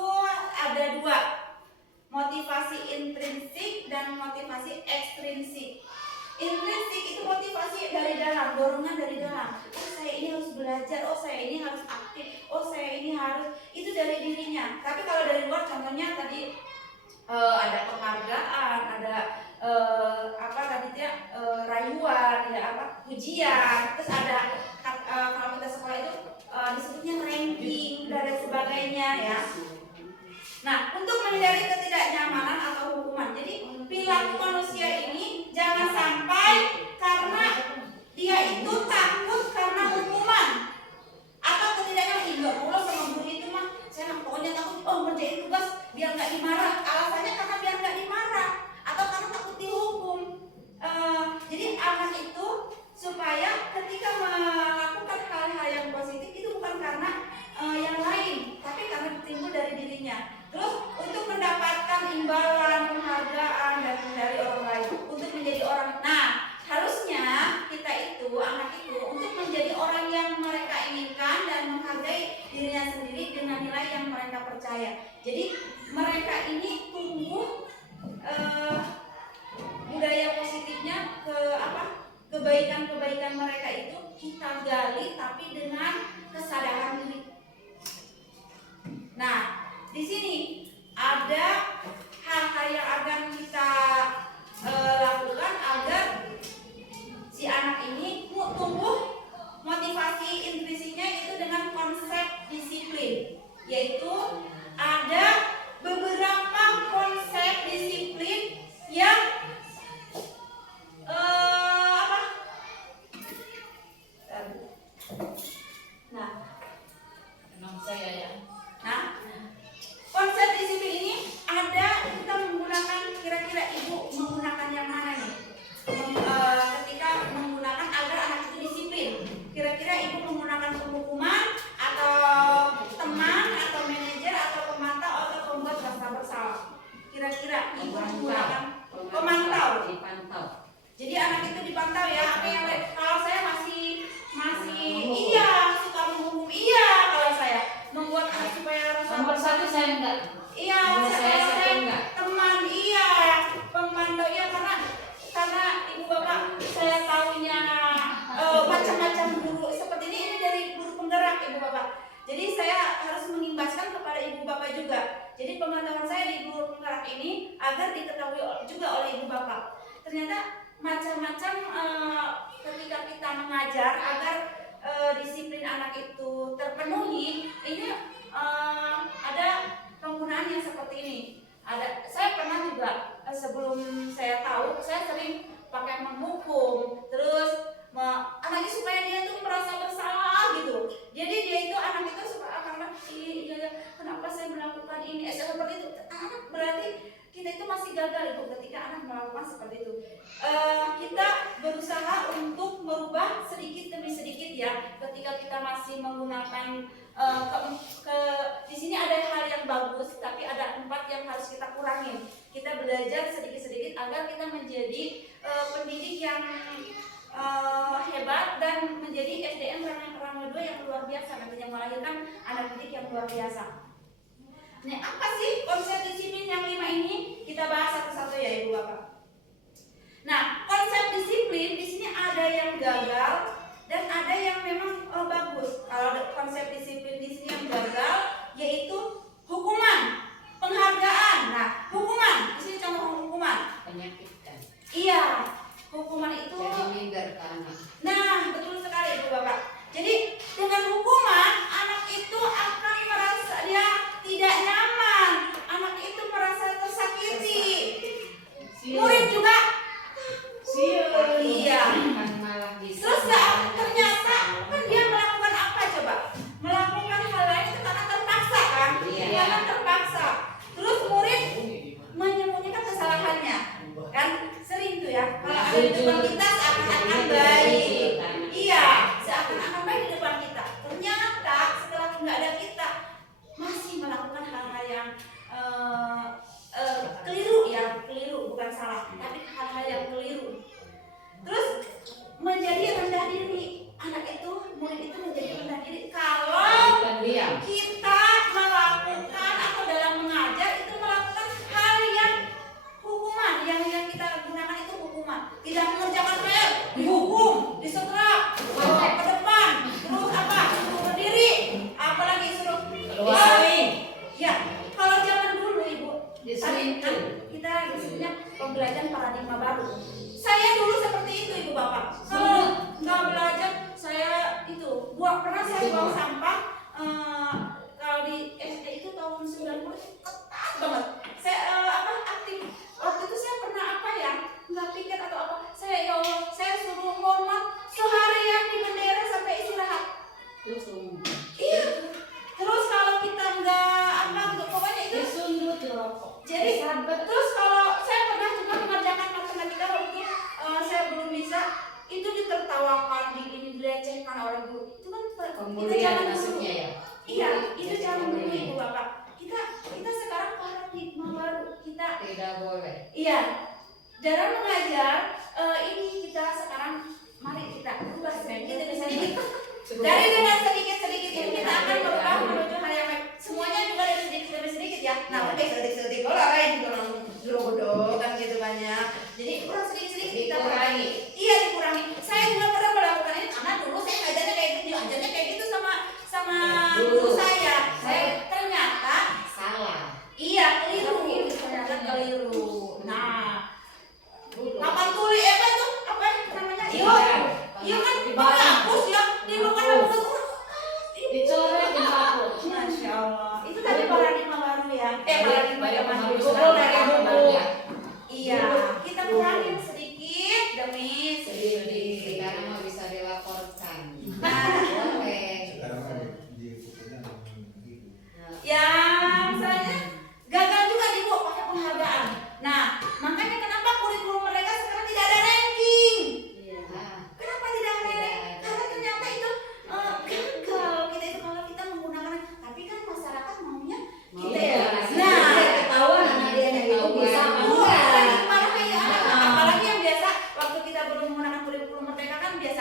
ada dua, motivasi intrinsik dan motivasi ekstrinsik. Intrinsik itu motivasi dari dalam, dorongan dari dalam. Oh saya ini harus belajar, oh saya ini harus aktif, oh saya ini harus, itu dari dirinya. Tapi kalau dari luar, contohnya tadi ada penghargaan, ada rayuan, pujian, terus ada kalau kita sekolah itu disebutnya ranking dan sebagainya ya. Nah, untuk menghindari ketidaknyamanan atau hukuman, jadi perilaku manusia ini jangan sampai karena dia itu takut karena hukuman atau ketidaknyamanan. Enggak boleh sama guru itu mah, saya pokoknya takut ngerjain tugas biar nggak dimarah. Alasannya karena biar nggak dimarah atau karena takut dihukum. Jadi anak itu supaya ketika melakukan hal-hal yang positif itu bukan karena yang lain, tapi karena timbul dari dirinya. Terus untuk mendapatkan imbalan, penghargaan dari orang lain, untuk menjadi orang. Nah, harusnya kita itu, anak itu, untuk menjadi orang yang mereka inginkan dan menghargai dirinya sendiri dengan nilai yang mereka percaya. Jadi mereka ini tumbuh budaya positifnya ke kebaikan-kebaikan mereka itu kita gali tapi dengan kesadaran diri. Nah, di sini ada hal-hal yang akan kita lakukan agar si anak ini tumbuh motivasi intrinsiknya itu dengan konsep disiplin, yaitu ada beberapa konsep disiplin yang konsep disiplin ini ada, kita menggunakan, kira-kira ibu menggunakan yang mana nih? Ketika menggunakan agar anak itu disiplin, kira-kira ibu menggunakan penghukuman atau teman atau manajer atau pemantau atau pembuat rasa bersalah? Kira-kira ibu menggunakan pemantau. Jadi anak itu dipantau ya. Apa yang kalau saya masih iya suka menghukum, iya kalau saya membuat anak supaya rasa Nomor satu saya enggak. iya, saya enggak. teman iya, pemantau iya, karena ibu bapak saya tahunya macam-macam guru seperti ini dari guru penggerak ibu bapak. Jadi saya harus mengimbaskan kepada ibu bapak juga. Jadi pemantauan saya di guru penggerak ini agar diketahui juga oleh ibu bapak. Ternyata macam-macam ketika kita mengajar agar disiplin anak itu terpenuhi, ini ada penggunaan yang seperti ini. Saya pernah juga sebelum saya tahu, saya sering pakai menghukum, terus anaknya supaya dia tuh merasa bersalah gitu. Jadi dia itu anak itu suka akan iya kenapa saya melakukan ini seperti itu. Anak berarti kita itu masih gagal itu ketika anak melakukan seperti itu. Kita berusaha untuk merubah sedikit demi sedikit ya. Ketika kita masih menggunakan di sini ada hal yang bagus, tapi ada 4 yang harus kita kurangi. Kita belajar sedikit-sedikit agar kita menjadi pendidik yang hebat dan menjadi SDM Rangga 2 yang luar biasa, nantinya melahirkan anak didik yang luar biasa. Nah, apa sih konsep disiplin yang 5 ini? Kita bahas satu-satu ya Ibu Bapak. Nah, konsep disiplin di sini ada yang gagal dan ada yang memang bagus. Kalau konsep disiplin di sini yang gagal yaitu hukuman, penghargaan. Nah, hukuman di sini contoh hukuman. Menyakitkan. Iya, hukuman itu. Jadi minder ke anak. Nah, betul sekali Ibu Bapak. Jadi dengan hukuman anak itu akan merasa dia tidak nyaman, anak itu merasa tersakiti. Murid juga. Iya. Terus ternyata kan dia melakukan apa coba? Melakukan hal lain itu karena terpaksa kan? Karena terpaksa. Terus murid menyembunyikan kesalahannya, kan? Sering tuh ya. Kalau ada di depan kita seakan-akan baik. Iya, seakan-akan baik di depan kita. Ternyata setelah nggak ada kita masih melakukan hal-hal yang keliru ya, keliru bukan salah, tapi hal-hal yang keliru. Terus menjadi rendah diri, anak itu, murid itu menjadi rendah diri kalau kita melakukan atau dalam mengajar itu melakukan hal yang hukuman, yang kita gunakan itu hukuman, tidak mengerjakan PR, dihukum, disetrap, bawa ke depan, terus apa, suruh berdiri, apalagi suruh ya. Kalau zaman dulu Ibu, tadi kan kita disebutnya pembelajaran paradigma baru. Saya dulu seperti itu Ibu Bapak. Kalau nggak belajar, saya itu pernah saya buang sampah. Kalau di SD itu tahun 90 ketat banget. Saya aktif. Waktu itu saya pernah nggak piket atau apa. Saya ya Allah, saya suruh hormat seharian di bendera sampai istirahat. Iya. Terus kalau kita nggak pokoknya itu. Jadi terus kalau saya pernah juga mengerjakan matematika waktu saya belum bisa, itu ditertawakan, dilecehkan oleh guru. Itu kan kita jangan dulu. Ya? Iya, itu jangan dulu Ibu Bapak. Kita sekarang paradigma baru. Kita tidak boleh. Iya. Dalam mengajar ini kita sekarang mari kita ubah sedikit demi sedikit. Dari dengan sedikit-sedikit ini kita akan berubah menuju hal yang baik. Semuanya juga dari sedikit demi sedikit ya. Nah, oke sedikit-sedikit lain gitu kan gitu banyak. Jadi kurang sedikit-sedikit kita kurangi. Iya, dikurangi. Saya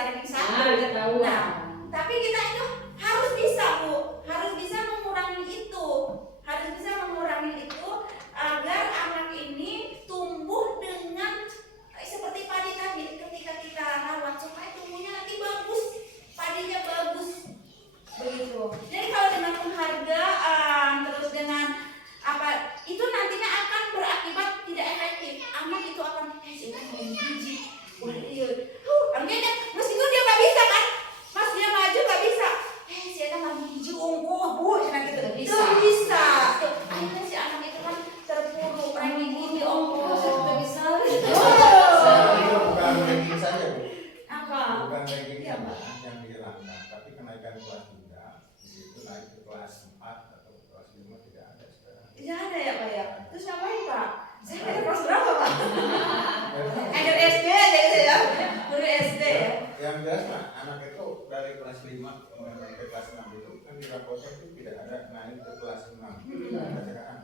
ranking 1. ketahuan. Nah, tapi kita itu harus bisa Bu, harus bisa mengurangi itu, agar anak ini tumbuh dengan seperti padi tadi. Ketika kita rawat supaya tumbuhnya nanti bagus, padinya bagus, begitu. Jadi kalau dengan penghargaan terus dengan apa itu nantinya akan berakibat tidak efektif. Anak itu akan biji. Wah iya, akhirnya meskipun dia nggak bisa kan, Mas dia maju nggak bisa. Saya kan lagi hiji unggul Bu, cina gitu. Nggak bisa. Nggak bisa. Akhirnya si anak itu kan terpuruk, ranking hiji unggul. Nggak bisa. Itu bukan ranking saja, Bu. Apa? Bukan ranking Iya, saja Pak. yang dihilangkan, tapi kenaikan kelas juga. Begitu naik ke kelas 4 atau kelas 5 tidak ada sekarang. Tidak ada ya Pak ya? Terus ngapain Pak? Saya ada kelas berapa Pak? Ada SD aja gitu ya? Guru SD ya? Yang jelas Pak, anak itu dari kelas 5 sampai ke kelas 6 itu kan di rapotnya itu tidak ada naik ke kelas 6. Tidak ada sekarang.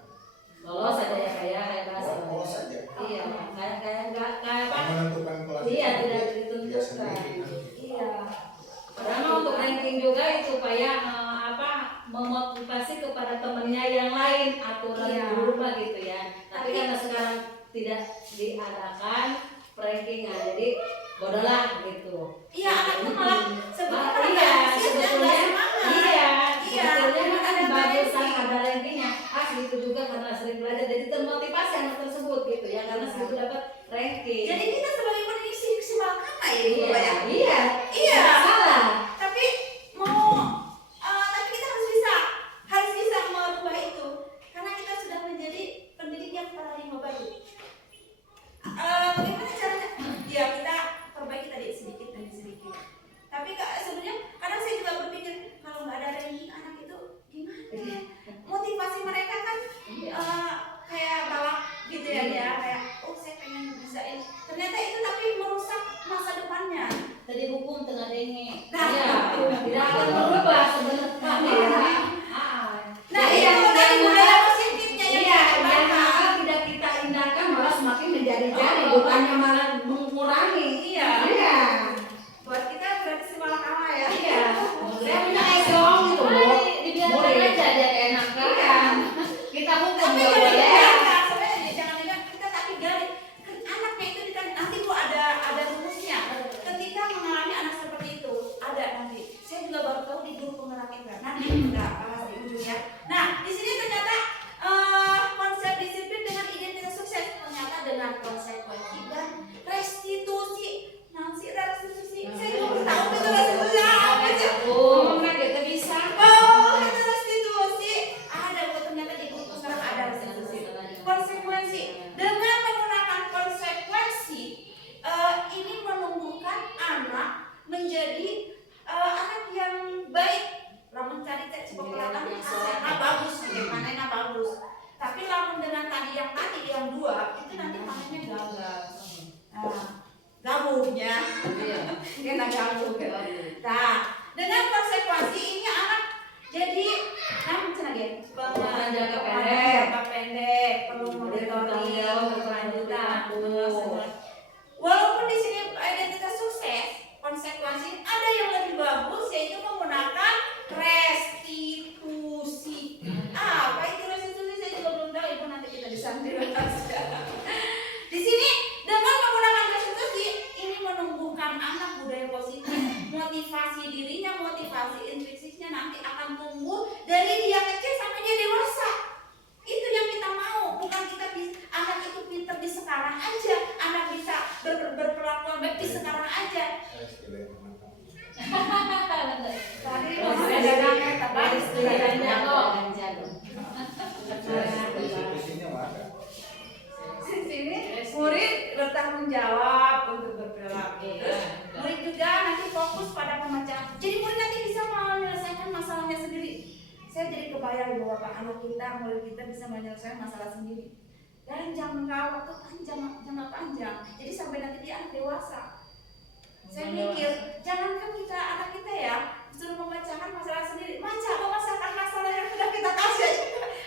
Lolos aja ya kayak kelas. Lolos saja. Iya, kayak nggak kayak apa? Yang menentukan kelas Iya, itu tidak dia ditentukan. sendiri nanti. Iya. Karena untuk ranking juga itu kayak memotivasi kepada temennya yang lain aturan Iya. berubah gitu ya. Tapi karena sekarang tidak diadakan rankingan, jadi bodohlah gitu. Iya, anak itu malah sebetulnya Iya, nggak sebetulnya semangat. iya, Iya, sebetulnya kan ada bagusan ranking. ada rankingnya. Gitu juga karena sering belajar, jadi termotivasi anak tersebut gitu ya, karena situ dapat ranking. Jadi kita sebagai pendidik semangat ya Ibu iya, Pak ya? iya, Iya. nggak salah. Tapi tapi kita harus bisa merubah itu karena kita sudah menjadi pendidik yang paradigma baru. Bagaimana caranya? Ya kita perbaiki tadi sedikit demi sedikit. Tapi sebenarnya kadang saya juga berpikir kalau nggak ada ranking anak itu gimana? Motivasi mereka kan kayak balap gitu ya dia kayak saya pengen bisain. Ternyata itu tapi merusak masa depannya. Tadi hukum tengah denge. Nah, Iya, tidak akan berubah sebenarnya. Iya. Nah, Jadi itu yang dari yang budaya nakal- positifnya yang Iya, kita yang kembangkan. nakal tidak kita indahkan malah semakin menjadi-jadi, bukannya malah mengurangi. Iya. Iya. Buat kita berarti sih malah kalah ya. Iya. Saya punya eselon gitu loh. Dibiarkan Murid. aja dia enakan. Iya. Kita hukum Tapi nggak jangan boleh. dibiarkan, sebenarnya jangan dibiarkan kita tapi gali. Anaknya itu nanti Bu ada rumusnya. Ketika mengalami anak seperti itu, ada nanti. Saya juga baru tahu di guru penggerak kita. Nanti kita bahas di ujung ya. Nah, di sini ternyata konsep disiplin dengan identitas sukses ternyata dengan konsekuensi dan restitusi. Nanti restitusi. Saya juga belum tahu itu restitusi apa sih. Ngomongnya kita bisa. Oh, ada restitusi. Ada Bu ternyata di guru penggerak ada restitusi. Konsekuensi dengan menggunakan konsekuensi ini menumbuhkan anak menjadi anak yang baik. Lamun cari cek sepopulatan bagus, panennya bagus. Tapi lamun dengan tadi yang dua itu nanti panennya gagal. Gabuhnya, kita gabuh. Nah, dengan konsekuensi ini anak jadi Jangka pendek. perlu Kemudian monitoring berkelanjutan. berkelanjutan. Walaupun di sini identitas sukses, konsekuensi ada yang lebih bagus yaitu menggunakan restitusi. Apa itu restitusi? Saya juga belum tahu. Ibu nanti kita disanding. Di sini dengan menggunakan restitusi ini menumbuhkan anak budaya positif, motivasi dirinya, motivasi intrinsisnya nanti akan tumbuh dari dia kecil sampai dia dewasa. Itu yang kita mau, bukan kita anak itu pintar di sekarang aja, anak bisa berperilakuan baik di sekarang aja. Tadi Terus ada dagangan terbalik Institusinya ada. di sini murid bertanggung jawab untuk berperilaku. Terus murid juga nanti fokus pada pemecahan. Jadi murid nanti bisa menyelesaikan masalahnya sendiri. Saya jadi kebayang bahwa anak kita, murid kita bisa menyelesaikan masalah sendiri. Dan jangka waktu panjang. Jadi sampai nanti dia anak dewasa. Saya mikir, jangankan kita anak kita ya suruh memecahkan masalah sendiri. Memecahkan masalah yang sudah kita kasih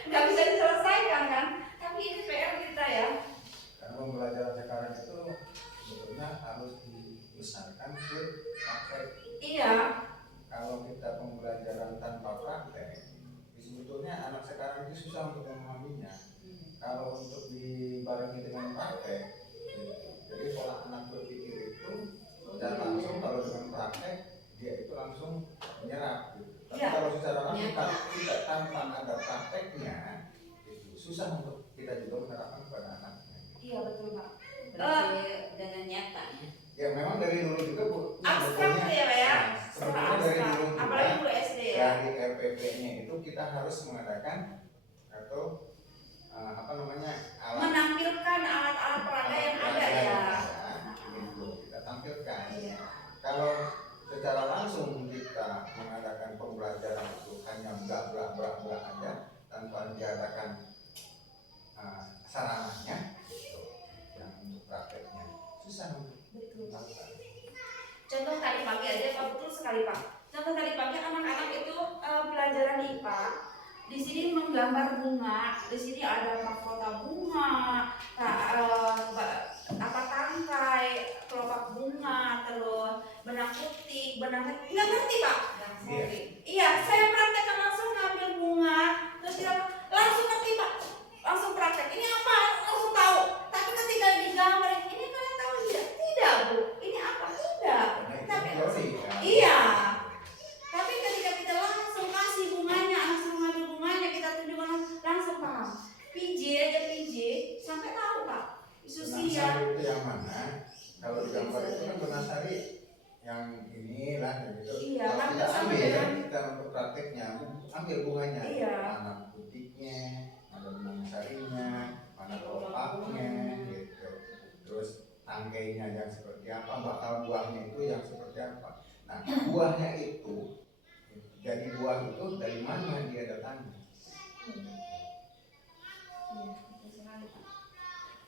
nggak bisa diselesaikan kan? Tapi ini PR kita ya. Karena pembelajaran sekarang itu sebetulnya harus dibesarkan berpraktek. Iya. Kalau kita pembelajaran tanpa praktek, sebetulnya anak sekarang itu susah untuk memahaminya. Kalau untuk dibarengi dengan praktek, jadi pola anak berpikir itu dan langsung kalau dengan praktek dia itu langsung menyerap. Tapi Iya. kalau secara langsung kita tanpa ada prakteknya, itu susah untuk kita juga menerapkan kepada anaknya. Iya betul Pak. Berarti dengan nyata. Ya memang dari dulu juga Bu. Abstrak sebetulnya- ya Pak ya. Nah, sebetulnya dari Abstrak. dulu juga, Apalagi guru SD ya. dari RPP-nya itu kita harus mengadakan atau apa namanya Menampilkan alat-alat peraga yang ada ya. gitu, kita tampilkan. Iya. Kalau secara langsung kita mengadakan pembelajaran itu hanya blak aja tanpa diadakan sarananya, yang untuk prakteknya susah untuk Betul. dilakukan. Contoh tadi pagi aja Pak, betul sekali Pak. Contoh tadi pagi anak-anak itu pelajaran IPA. Di sini menggambar bunga, di sini ada mahkota bunga, tangkai, kelopak bunga, terus benang putih, benang nggak ngerti Pak. Iya. Iya, saya praktekkan langsung ngambil bunga, terus dia langsung ngerti Pak, langsung praktek. Ini apa? Langsung tahu. Tapi ketika digambar, ini kalian tahu tidak? Tidak Bu. Ini apa? Tidak. Karena itu Tapi teori, kan? iya. Tapi ketika kita langsung kasih bunganya, langsung ngambil bunganya, kita tunjukkan langsung paham. PJ aja PJ sampai tahu Pak. Susi ya. Benang sari itu yang mana? Kalau di gambar itu kan benang sari yang ini lah gitu. Iya, Kalau kan kita sama ambil dengan- kita untuk prakteknya, ambil bunganya, Iya. mana putihnya, mana benang sarinya, mana kelopaknya, gitu. Terus tangkainya yang seperti apa, bakal buahnya itu yang seperti apa. Nah, buahnya itu jadi buah itu dari mana dia datangnya?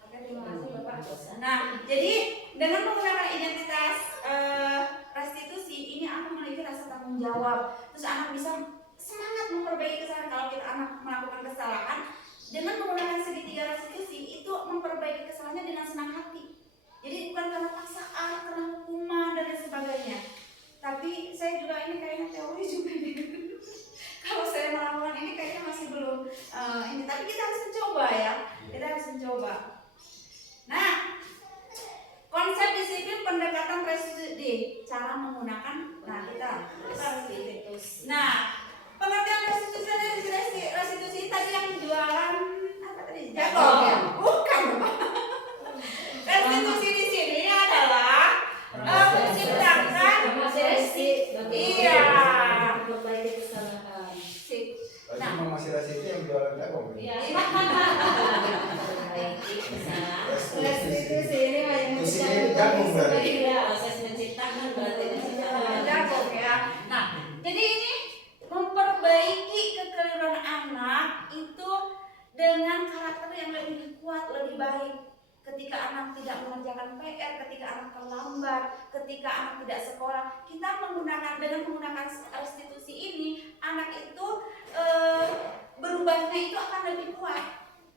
Oke, terima kasih Bapak. Nah, jadi dengan menggunakan identitas restitusi ini anak memiliki rasa tanggung jawab. Terus anak bisa semangat memperbaiki kesalahan. Kalau kita anak melakukan kesalahan dengan menggunakan segitiga restitusi itu memperbaiki kesalahannya dengan senang hati. Jadi bukan karena paksaan, karena hukuman dan lain sebagainya. Tapi saya juga ini kayaknya teori juga nih. Kalau saya melakukan ini kayaknya masih belum ini. Tapi kita harus mencoba ya. Kita harus mencoba. Nah, konsep disiplin pendekatan restitusi, cara menggunakan. Nah, kita Restitusi. Nah, pengertian restitusi tadi yang jualan apa tadi? Jagung. Jagung. Bukan, Bapak. Restitusi di sini adalah menciptakan iya. Memperbaiki kesalahan. Sip. Tadi Nah. Mama Sirasi itu yang jualan jagung. Iya. Memperbaiki kesalahan. Restitusi ini mah yang Itu sini jagung berarti. Iya, proses menciptakan berarti menciptakan. Jagung ya. Nah, jadi ini memperbaiki kekeliruan anak itu dengan karakter yang lebih kuat, lebih baik. Ketika anak tidak mengerjakan PR, ketika anak terlambat, ketika anak tidak sekolah, kita dengan menggunakan restitusi ini, anak itu berubahnya itu akan lebih kuat.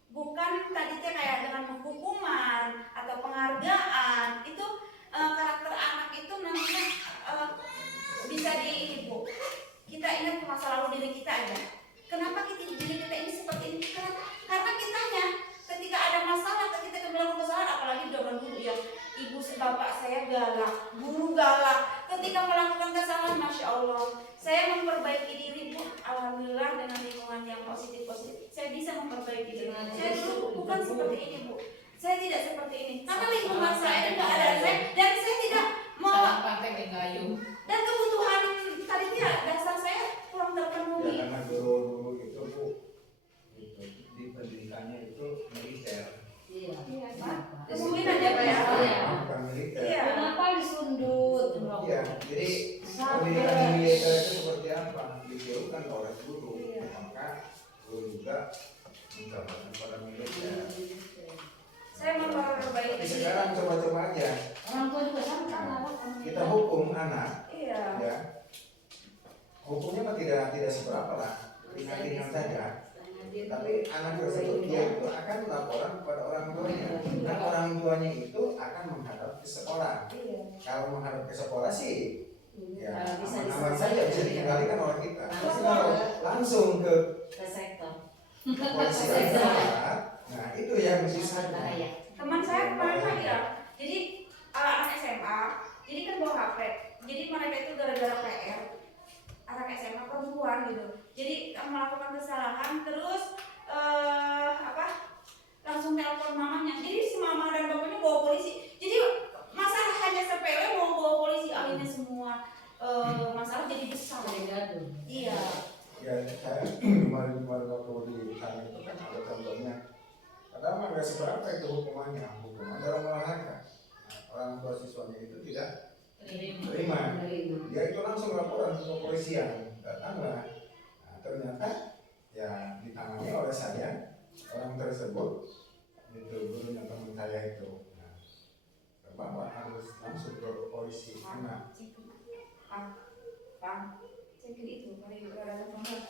Bukan tadi kayak dengan hukuman atau penghargaan, itu karakter anak itu nantinya bisa Bu. Kita ingat ke masa lalu diri kita aja. Kenapa diri kita ini seperti ini? Karena kitanya ketika ada masalah, ketika melakukan kesalahan, apalagi zaman dulu ya, ibu bapak saya galak, guru galak. Ketika melakukan kesalahan, masya Allah, saya memperbaiki diri Bu. Alhamdulillah dengan lingkungan yang positif, saya bisa memperbaiki diri. Saya dulu bukan seperti ini Bu. Saya tidak seperti ini. Karena lingkungan saya tidak ada saya dan saya tidak mau dan kebutuhan tadi dia dasar saya kurang Ya terpenuhi. karena dulu itu Bu, itu, di pendidikannya itu militer, Iya. Iya, Pak. Kesulitan aja Pak ya. Iya. bukan militer. Iya. Kenapa disundut? Iya, jadi Sampai- pendidikan militer itu seperti apa? Dijauhkan oleh guru, Iya. maka guru juga mencatatkan pada militer. Saya memperbaiki Tapi diri. sekarang coba-coba aja Orang tua juga sama kan orang. kita hukum anak, Iya. ya hukumnya mah tidak seberapa lah, ringan-ringan saja. Tapi anak tersebut dia itu akan laporan kepada orang tuanya, dan orang tuanya itu akan menghadap ke sekolah. Iya. Kalau menghadap ke sekolah sih ya Bisa aman-aman saja bisa dikendalikan oleh kita. Langsung Tapi kalau langsung ke sektor. kepolisian setempat, nah itu yang mesti Sangat bahaya. Teman saya kemarin lagi ya, jadi anak SMA, jadi kan bawa HP, jadi mereka itu gara-gara PR, anak SMA perempuan gitu, jadi melakukan kesalahan terus langsung telepon mamanya, jadi si mama dan bapaknya bawa polisi, jadi masalah hanya sepele mau bawa polisi, akhirnya semua masalah jadi besar. Jadi gaduh. Iya. ya saya kemarin waktu di sana itu kan ada contohnya. Padahal mah nggak seberapa itu hukuman dalam olahraga. Orang tua siswanya itu tidak terima. Dia itu langsung laporan ke kepolisian, datanglah. Nah, ternyata ya ditangani oleh saya orang tersebut itu gurunya teman saya itu. Nah, bapak harus langsung ke polisi karena Cekin itu kalau ada pembuat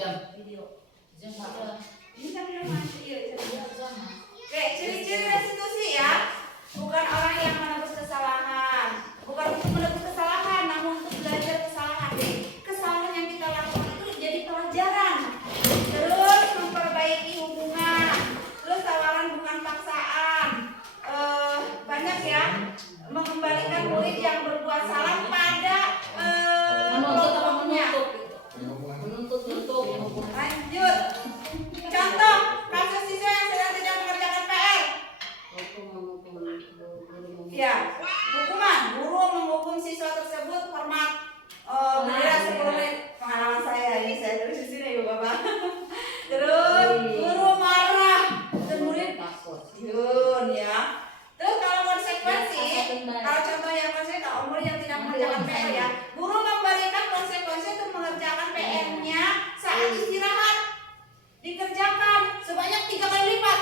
Jam. video. Jam berapa? Ini kan masih iya Jam. Oke, ciri-ciri restitusi ya, bukan orang yang menebus kesalahan, bukan untuk menebus kesalahan, namun untuk belajar kesalahan. Kesalahan yang kita lakukan itu jadi pelajaran, terus memperbaiki hubungan, terus tawaran bukan paksaan. Banyak ya, mengembalikan murid yang berbuat salah pada kelompoknya. Menuntut Lanjut, contoh kasus siswa yang sedang tidak mengerjakan PR. Ya, hukuman guru menghukum siswa tersebut hormat bendera 10 menit. Pengalaman saya ini saya tulis di sini ya bapak. Terus guru marah dan murid yun ya. Terus kalau konsekuensi, kalau contoh yang konsekuensi kalau murid yang tidak mengerjakan PR ya, guru memberikan konsekuensi untuk mengerjakan PR-nya saat istirahat. Dikerjakan sebanyak 3 kali lipat.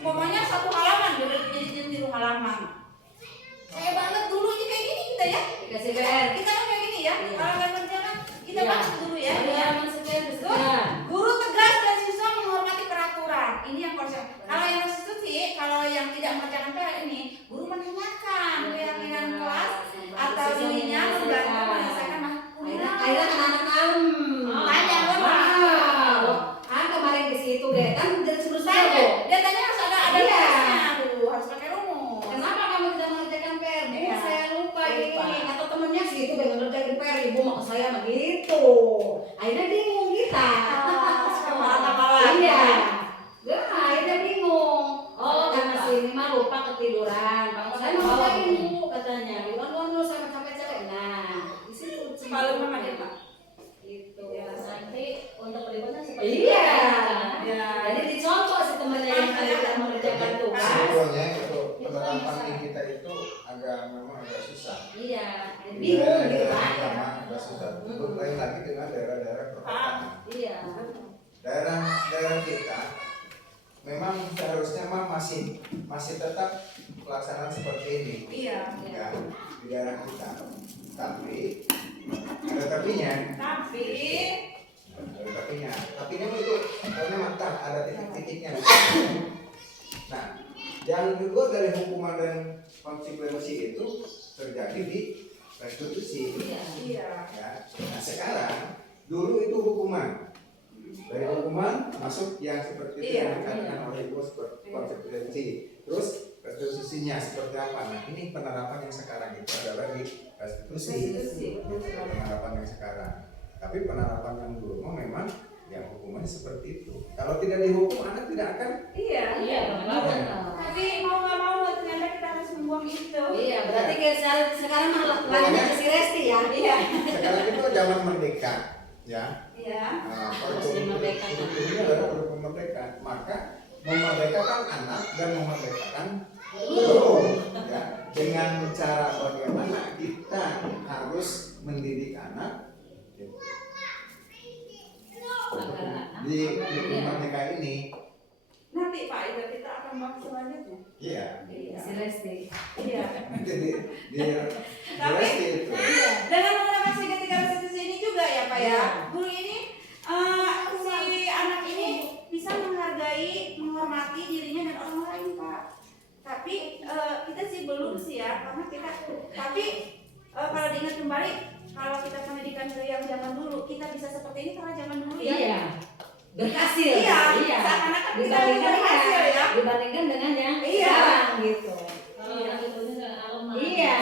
Umpamanya 1 halaman jadi 3 halaman. Kayak banget dulunya kayak gini kita ya. Dikasih PR. Kita kan kayak gini ya. Iya. Kalau nggak kerjakan kita Iya. banget dulu ya. Iya, maksudnya Terus, guru tegas dan siswa menghormati peraturan. Ini yang konsep. Kalau yang restitusi, kalau yang tidak mengerjakan PR ini, guru menanyakan keyakinan kelas atau dirinya membantu menyelesaikan Akhirnya kan anak Tanya kan, kemarin di situ deh kan dari sebelum Dia tanya harus ada Iya. tulisnya tuh, harus pakai rumus. Kenapa kamu tidak mengerjakan PR? Bu, Iya. saya lupa ini. Lupa. Atau temennya sih itu pengen ngerjain PR, ibu mau saya begitu. Akhirnya bingung kita. Iya. Ya, akhirnya bingung. Oh, karena si ini mah lupa ketiduran. Saya mau ngerjain bu katanya. Luan dulu saya capek-capek. Nah, di situ Malu sama dia Pak. Gitu. Ya, Nanti untuk berikutnya seperti Iya. Ya. Jadi dicontoh si temannya yang tidak mengerjakan tugas. sebetulnya itu penerapan di kita itu memang agak susah. Iya. Bingung gitu kan. Agak susah. Belum lain lagi dengan daerah-daerah perkotaan. Iya. Daerah kita memang seharusnya masih tetap pelaksanaan seperti ini. Iya. Ya, di daerah kita. Tapi ada tapinya. Tapinya itu karena mantap ada titik-titiknya. Nah, yang kedua dari hukuman dan konsekuensi itu terjadi di restitusi. Iya. Ya. Nah, sekarang dulu itu hukuman. Dari hukuman masuk yang seperti itu yang dikatakan oleh Ibu seperti konsekuensi. Terus restitusinya seperti apa? Nah, ini penerapan yang sekarang itu adalah di restitusi. Penerapan yang sekarang. Tapi penerapan yang dulu memang yang hukumannya seperti itu. Kalau tidak dihukum anak tidak akan. Iya. Iya, benar. Tapi mau nggak mau ternyata kita harus membuang itu. Iya, berarti kayak sekarang malah lainnya ke si Resti ya. Iya. Sekarang itu zaman merdeka, ya. Iya. Nah, ini adalah berupa merdeka. Maka memerdekakan anak dan memerdekakan guru, ya. Dengan cara bagaimana kita harus mendidik anak di merdeka ini. Nanti Pak Ida kita akan bahas selanjutnya. Iya. Si Resti. Iya. Jadi di Tapi itu. dengan menggunakan segitiga restitusi ini juga ya Pak ya, guru ini si anak ini bisa menghargai, menghormati dirinya dan orang lain Pak. Tapi kita sih belum sih ya ingat kembali kalau kita pendidikan ke yang zaman dulu, kita bisa seperti ini karena zaman dulu ya. Iya. Berhasil. Iya. Iya. Seakan-akan kita Dibandingkan berhasil ya. Dibandingkan dengan yang Iya. sekarang gitu. Kalau yang itu lemah. Iya.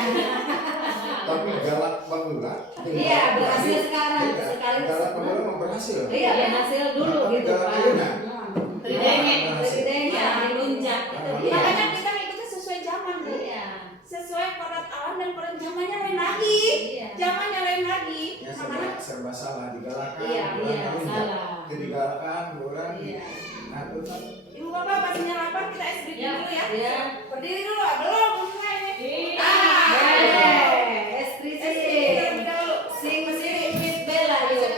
Tapi galak Bang Lula. Iya, berhasil sekarang. Iya, Sekali galak Bang Lula memang berhasil. Iya, berhasil dulu Tapi gitu galak Pak. Ayuna. Berdengek. Berdengek. Dilunjak. Iya. Makanya kita ngikutnya sesuai zaman Bu. Iya. Sesuai kodrat alam dan kodrat zamannya lain lagi. Iya. Zamannya lain lagi. Ya Makanya serba salah digalakan. Iya, orang iya, lain salah. jadi digalakan orang. Iya. Nah, itu kan Ibu bapak pastinya lapar, kita es Ya. dulu ya. Iya. Berdiri dulu, belum mulai nih. Iya. Eh, Esprisi. Terlebih dahulu. Sing with Bella yuk.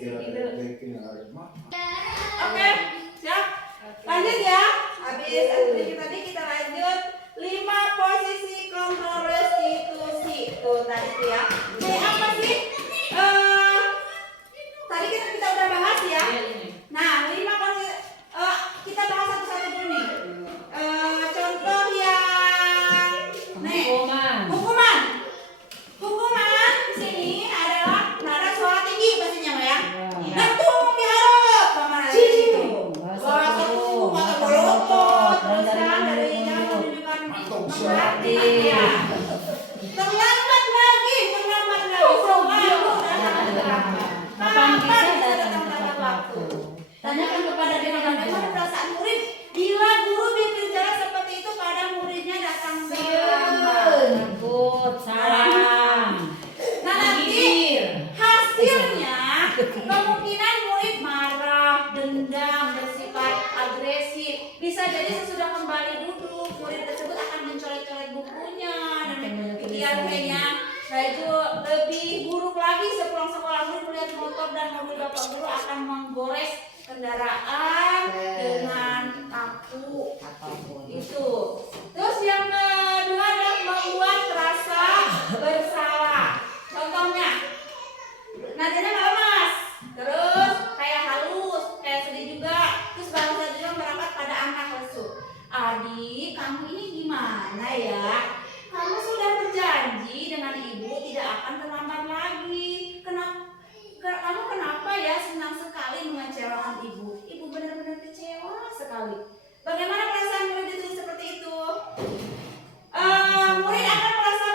kira-kira bikin harus mah. Oke, siap. Lanjut ya. Habis aktiviti tadi kita lanjut 5 posisi kontrol restitusi. Tuh tadi tuh ya. Kayak apa sih? Tadi kan kita udah bahas ya. Nah, 5 posisi kita bahas satu-satu dulu nih. Contoh yang nih. Hukuman. Hukuman di sini adalah nada suara tinggi pastinya ya. Iya. Gantung diharap paman itu. Bahasa tubuh mata berotot terus kan dari yang menunjukkan mengerti ya. Terlambat lagi. Kapan bisa datang tepat waktu? Tanyakan kepada diri bagaimana perasaan murid bila guru berbicara seperti itu pada muridnya datang terlambat. Takut, salam. Nah nanti hasilnya kemungkinan murid marah, dendam, bersifat agresif. Bisa jadi sesudah kembali duduk, murid tersebut akan mencoret-coret bukunya dan pikiran kayaknya itu lebih buruk lagi sepulang sekolah murid melihat motor dan mobil bapak guru akan menggores kendaraan dengan paku itu. Terus yang kedua adalah membuat rasa bersalah. Contohnya, nadanya lemas, terus kayak halus, kayak sedih juga, terus bahasa juga merapat pada angka lesu. Adik, kamu ini gimana ya? Kamu sudah berjanji dengan ibu tidak akan terlambat lagi. Kamu kenapa ya senang sekali mengecewakan ibu? Ibu benar-benar kecewa sekali. Bagaimana perasaan murid itu seperti itu? Murid akan merasa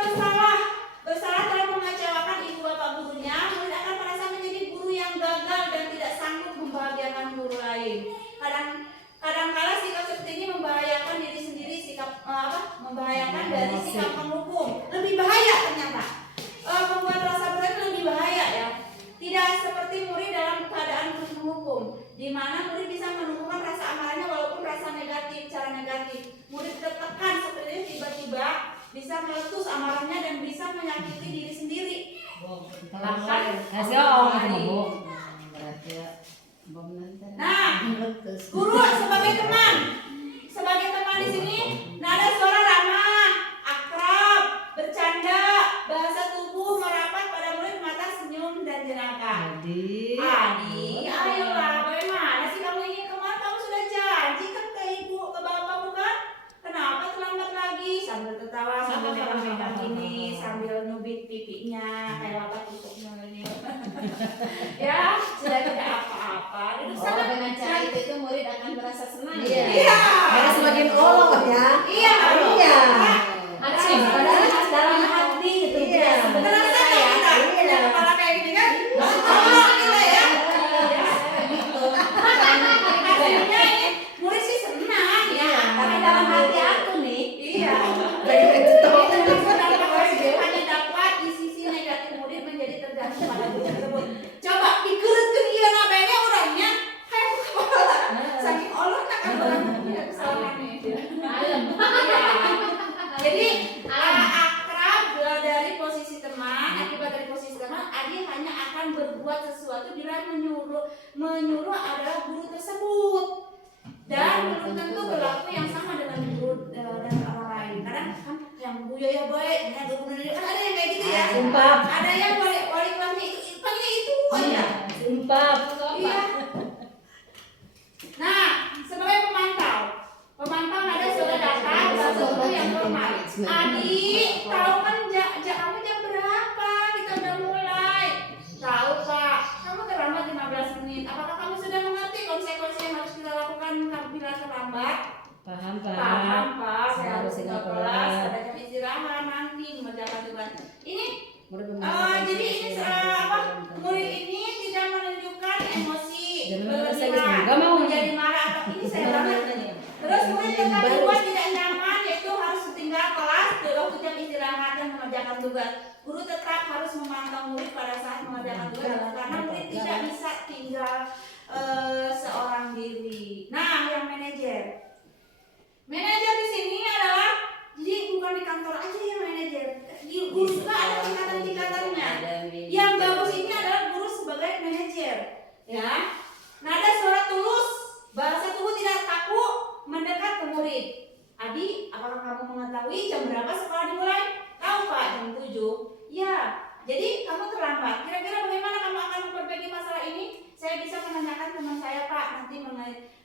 bersalah telah mengecewakan ibu bapak gurunya. Murid akan merasa menjadi guru yang gagal dan tidak sanggup membahagiakan guru lain. Kadang-kala sikap seperti ini membahayakan diri sendiri, membahayakan dari sikap menghukum. Lebih bahaya ternyata. Membuat rasa bersalah lebih bahaya ya. Tidak seperti murid dalam keadaan menghukum, di mana murid bisa menumbuhkan rasa amarahnya walaupun rasa negatif, cara negatif. Murid tertekan seperti ini tiba-tiba bisa meletus amarahnya dan bisa menyakiti diri sendiri. Bahkan nah, guru sebagai teman di sini nada suara ramah, akrab, bercanda, bahasa tubuh merapat pada murid, mata senyum dan jeraka. Adi, ayolah, bagaimana sih kamu ini kemarin kamu sudah janji kan ke ibu, ke bapak bukan? Kenapa terlambat lagi? Sambil tertawa, sambil megang-megang ini, sambil nubit pipinya, kayak bapak tutupnya ini. Ya, sudah tidak apa-apa. Duduk sana. Dengan cara itu murid akan merasa senang. Iya. Karena semakin Allah ya. Iya. Iya. Acim. Padahal dalam hati itu. Iya. Beneran Benar saya kita punya kepala kayak gini kan? Oh, kita ya. Hasilnya ini murid sih senang ya, tapi dalam hati aku nih, iya. Hanya dapat di sisi negatif murid menjadi tergantung pada guru tersebut. Coba dikeretkan dia namanya orangnya kayak kepala. Saking Allah kan orangnya kesalahannya. Iya. Jadi akrab dari posisi teman, akibat dari posisi teman, Adi hanya akan berbuat sesuatu bila menyuruh adalah guru tersebut. Dan belum tentu berlaku yang sama dengan guru dan orang lain. Kadang kan yang Bu Yoyo baik, yang guru kan ada yang kayak gitu ya. Sumpah. Ada yang wali kelasnya itu aja. Sumpah. Iya. Nah, sebagai pemantau ada sudah datang satu Adik, tahu kan kamu jam berapa? Kita udah mulai. Tahu Pak, kamu terlambat 15 menit. Apakah kamu sudah mengerti konsekuensi yang harus kita lakukan bila terlambat? Paham, Pak. Paham Pak, saya harus Harus ke ingat kelas, kelas. ada jam istirahat nanti mengerjakan tugas. Ini Jadi murid ini tidak menunjukkan emosi Jangan marah, menjadi marah atau ini saya banget. Terus murid tetap dibuat tidak nyaman, yaitu harus tinggal kelas waktu jam istirahat dan mengerjakan tugas. Guru tetap harus memantau murid pada saat mengerjakan tugas karena murid tidak bisa tinggal seorang diri. Nah, yang manajer di sini adalah, jadi bukan di kantor aja ya manajer, di guru juga ada tingkatan-tingkatannya. Yang bagus ini adalah guru sebagai manajer, ya. Nada suara tulus, bahasa tubuh tidak kaku, mendekat ke murid. Adi, apakah kamu mengetahui jam berapa sekolah dimulai? Tahu Pak, jam 7. Ya, jadi kamu terlambat. Kira-kira bagaimana kamu akan memperbaiki masalah ini? Saya bisa menanyakan teman saya Pak, nanti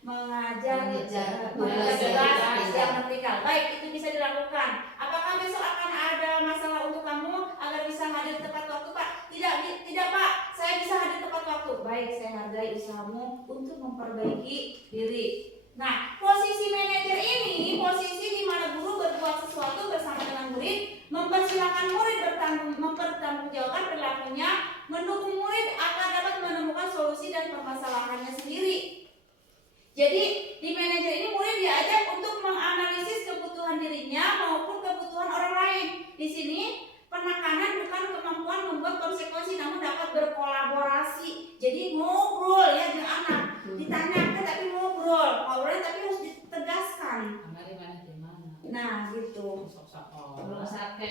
mengajar kelas yang vertikal. Baik, itu bisa dilakukan. Apakah besok akan ada masalah untuk kamu agar bisa hadir tepat waktu Pak? Tidak Pak, saya bisa hadir tepat waktu. Baik, saya hargai usahamu untuk memperbaiki diri. Nah, posisi manajer ini posisi di mana guru berbuat sesuatu bersama dengan murid, mempersilahkan murid mempertanggungjawabkan perilakunya, mendukung murid agar dapat menemukan solusi dan permasalahannya sendiri. Jadi di manajer ini murid diajak untuk menganalisis kebutuhan dirinya maupun kebutuhan orang lain. Di sini penekanan bukan kemampuan membuat konsekuensi, namun dapat berkolaborasi. Jadi ngobrol ya dengan anak, ditanyakan tapi ngobrol tapi harus ditegaskan. Nah gitu. Oke.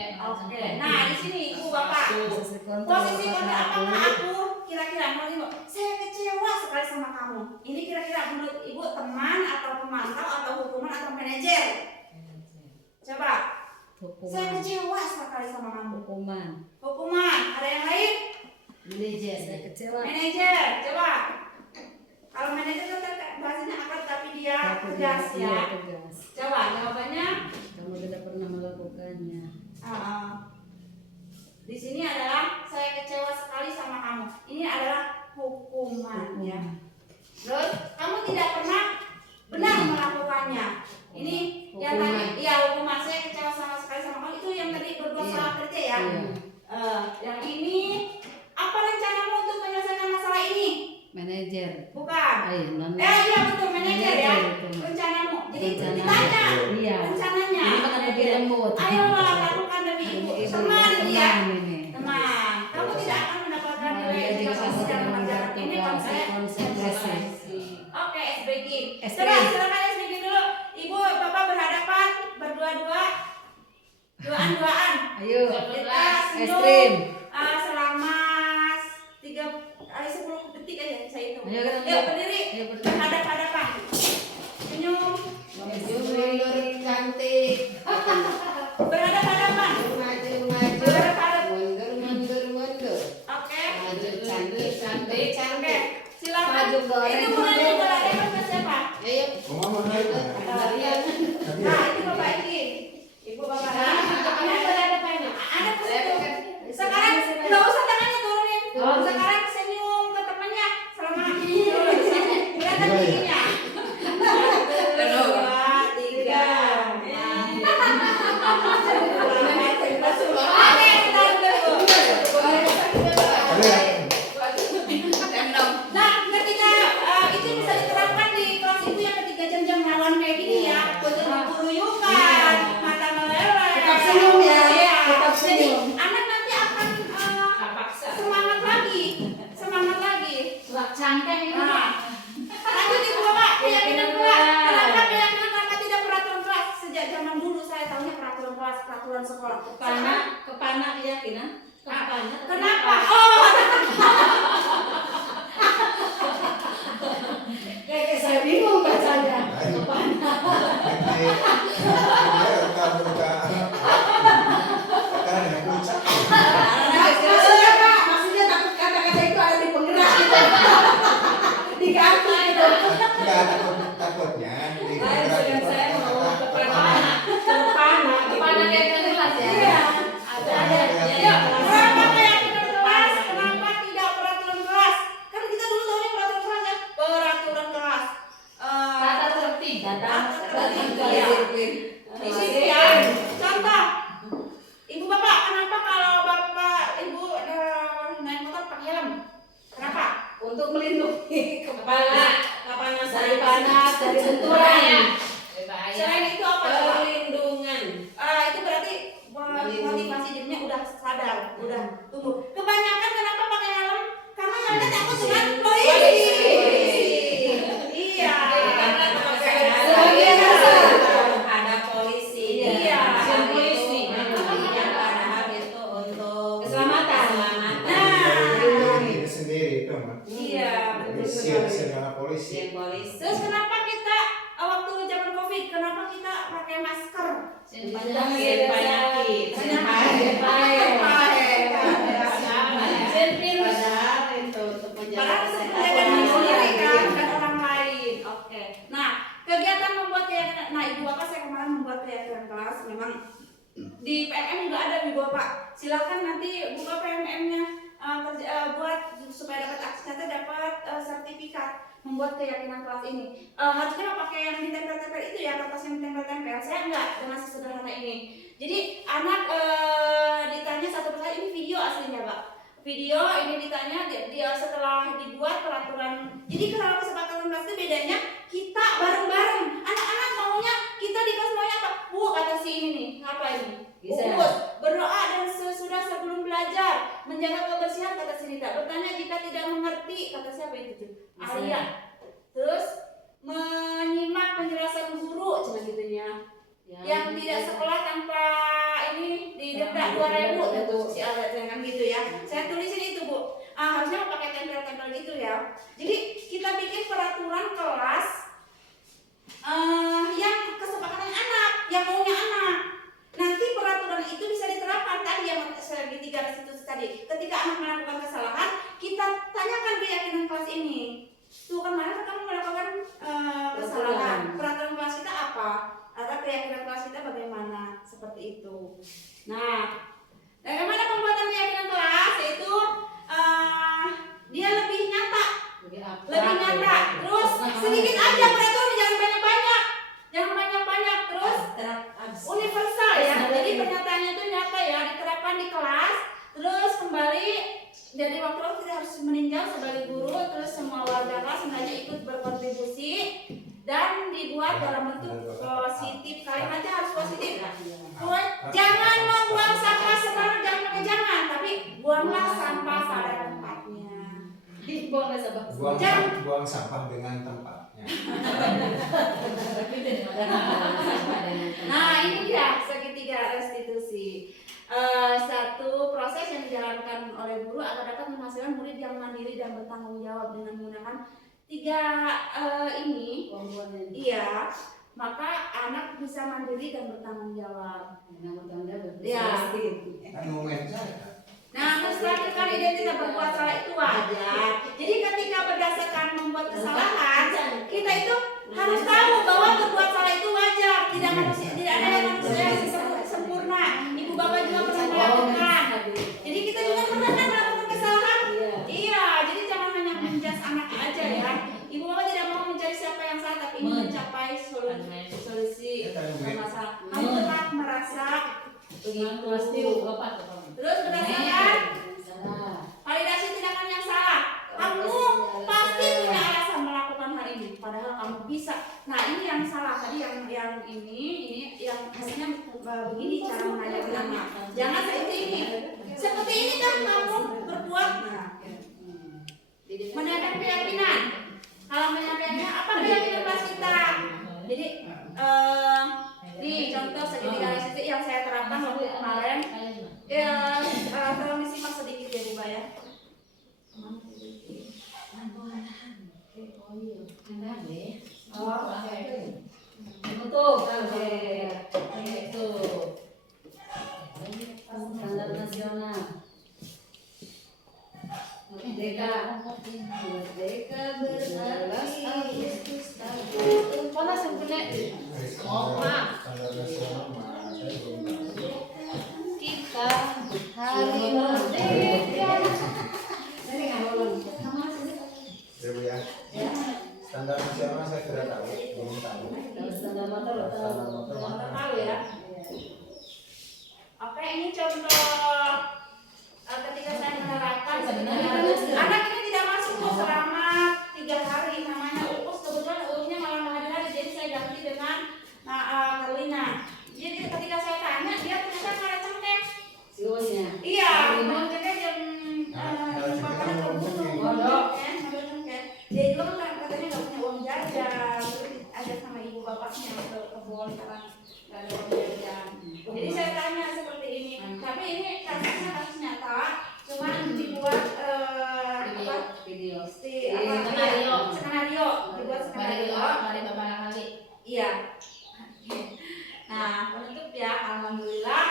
Nah di sini ibu bapak, posisi kontra apakah aku kira-kira mau saya kecewa sekali sama kamu. Ini kira-kira menurut ibu teman atau pemantau atau hukuman atau manajer? Coba. Saya kecewa sekali sama kamu. Hukuman. Ada yang lain? Manajer, saya kecewa. Manajer, coba. Kalau manajer itu bahasanya akar tapi dia tegas ya. Coba jawabannya. Kamu tidak pernah melakukannya. Di sini adalah saya kecewa sekali sama kamu. Ini adalah hukuman ya. Terus kamu tidak pernah benar melakukannya. Ini yang tadi, ya hukuman saya kecewa sekali sama kamu itu yang tadi berbuat salah kerja ya. Yang ini apa rencanamu untuk menyelesaikan masalah ini? Manajer. Bukan. Iya betul manajer ya. Rencanamu. Jadi ditanya rencananya. Ayo lakukan demi ibu. Teman ya. Teman. Kamu tidak akan mendapatkan nilai jika kamu sedang mengerjakan ini konsekuensi. Oke, SBG. Silakan SBG dulu. Ibu, bapak berhadapan berdua-dua. Duaan. Ayo. Kita Ekstrim. Selama 10 detik aja saya hitung. Ayo berdiri. Berhadap-hadapan. Senyum. Cantik. Berhadap-hadapan. Mundur. Oke. Maju cantik. Oke. Silakan. Maju, Itu mulai dari siapa? Ayo. Nah, itu Bapak Iki. Ibu Bapak. Ada positif. Sekarang nggak usah tangannya turunin. Sekarang senyum ke temannya selama kelihatan giginya. 2, 3. Nah, ketika itu bisa diterapkan di kelas ibu yang ketika jam-jam rawan kayak gini ya, beruyukan, mata meleleh. Tetap senyum ya. Tetap Jadi senyum. anak nanti akan semangat lagi. Cangkeng ini. Lanjut ibu bapak, keyakinan kelas. Kenapa keyakinan karena tidak peraturan kelas? Sejak zaman dulu saya tahunya peraturan kelas, peraturan sekolah. Kepana keyakinan. Kenapa? Kayak saya bingung bacanya. Maksudnya takut kata-kata itu ada di penggerak gitu. Diganti gitu. Enggak, takutnya Saya mau kepana kayak Di sini ya. Contoh, ibu bapak, kenapa kalau bapak ibu naik motor pakai helm? Kenapa? Untuk melindungi kepala dari panas, dari benturan. Selain itu apa coba? Perlindungan. Itu berarti motivasi dirinya udah sadar, udah tumbuh. Kebanyakan kenapa pakai helm? Karena mereka takut dengan polisi. Iya. Sebagian besar. Ada polisi. Iya. Ada Polisi. Iya, padahal itu untuk Keselamatan. Melindungi diri sendiri itu mah. Iya, betul Sir sekali. karena polisi. polisi. Terus kenapa kita waktu zaman Covid, kenapa kita pakai masker? Penyakit, penyakit. Padahal itu untuk Padahal menjaga itu penjagaan diri kesehatan. sendiri kan, dan orang lain. Oke. Nah, kegiatan membuat keyakinan. Nah, ibu bapak saya kemarin membuat keyakinan kelas. Memang di PMM juga ada ibu bapak. Silakan nanti buka PMM-nya buat supaya dapat akses dapat sertifikat membuat keyakinan kelas ini. Harusnya pakai yang ditempel-tempel itu ya, kertas yang ditempel-tempel. Saya enggak dengan sesederhana ini. Jadi anak ditanya satu persatu, ini video aslinya Pak. Video ini ditanya dia setelah dibuat peraturan. Jadi kalau kesepakatan kelas itu bedanya kita bareng-bareng. Anak-anak maunya kita di kelas maunya apa? Bu kata si ini nih, apa ini? Bisa. Fokus, berdoa dan sesudah sebelum belajar, menjaga kebersihan kata si Nita. Bertanya jika tidak mengerti kata siapa itu tuh? Bisa. Arya. Terus menyimak penjelasan guru cuma gitunya. Yang tidak sekolah tanpa ini didenda 2.000 tentu si Arya jangan gitu ya. Saya tulisin itu Bu. Harusnya pakai tempel-tempel gitu ya. Jadi kita bikin peraturan kelas yang kesepakatan anak, yang maunya anak. Nanti peraturan itu bisa diterapkan tadi yang segitiga restitusi tadi. Ketika anak melakukan kesalahan, kita tanyakan keyakinan kelas ini. Tuh kemarin kamu melakukan kesalahan. Peraturan kelas kita apa? Atau keyakinan kelas kita bagaimana? Seperti itu. Nah, bagaimana pembuatan keyakinan kelas? Yaitu dia lebih nyata. Lebih nyata. Terus sedikit aja peraturan, jangan banyak-banyak. Jangan banyak-banyak. Terus universal ya. Jadi pernyataannya itu nyata ya, diterapkan di kelas. Terus kembali jadi waktu kita harus meninjau sebagai guru, terus semua warga kelas sebenarnya ikut berkontribusi dan dibuat dalam bentuk positif. Kalian aja harus positif. Jangan membuang sampah sembarangan, jangan pakai jangan, tapi buanglah sampah pada tempatnya. Buang sampah dengan tempatnya. Nah ini dia segitiga restitusi. Satu proses yang dijalankan oleh guru agar dapat menghasilkan murid yang mandiri dan bertanggung jawab dengan menggunakan 3 ini. Iya, maka anak bisa mandiri dan bertanggung jawab. Ya. Kan momen saya. Nah, menstabilkan identitas berbuat salah itu wajar. Jadi ketika berdasarkan membuat kesalahan, kita itu harus tahu bahwa berbuat salah itu wajar. Tidak ada manusia yang sempurna. Ibu bapak juga pernah melakukan. Jadi kita juga pernah kan melakukan kesalahan. Iya, jadi jangan hanya menjas anak aja ya. Ibu bapak tidak mau mencari siapa yang salah, tapi ingin mencapai solusi masalah. Kamu tetap merasa terus berdasarkan validasi tindakan yang salah. Kamu pasti punya alasan melakukan hal ini, padahal kamu bisa. Nah ini yang salah tadi, yang ini yang hasilnya begini cara mengajarkan anak. Jangan seperti ini. Seperti ini kan kamu berbuat. Nah, menandakan keyakinan. Kalau menyampaikannya apa keyakinan kelas kita? Jadi nih contoh segitiga restitusi yang saya terapkan waktu kemarin. Tolong disimak sedikit ya Bu ya. Tutup. Itu. Standar nasional. Merdeka. Merdeka berarti Agustus tahun. Panas sebenarnya. Standar nasional mah saya belum tahu. Kita hari merdeka. Ya Bu ya. Standar nasional saya tidak tahu, belum tahu. Standar motor. Standar motor mana? Nah, penutup ya, alhamdulillah.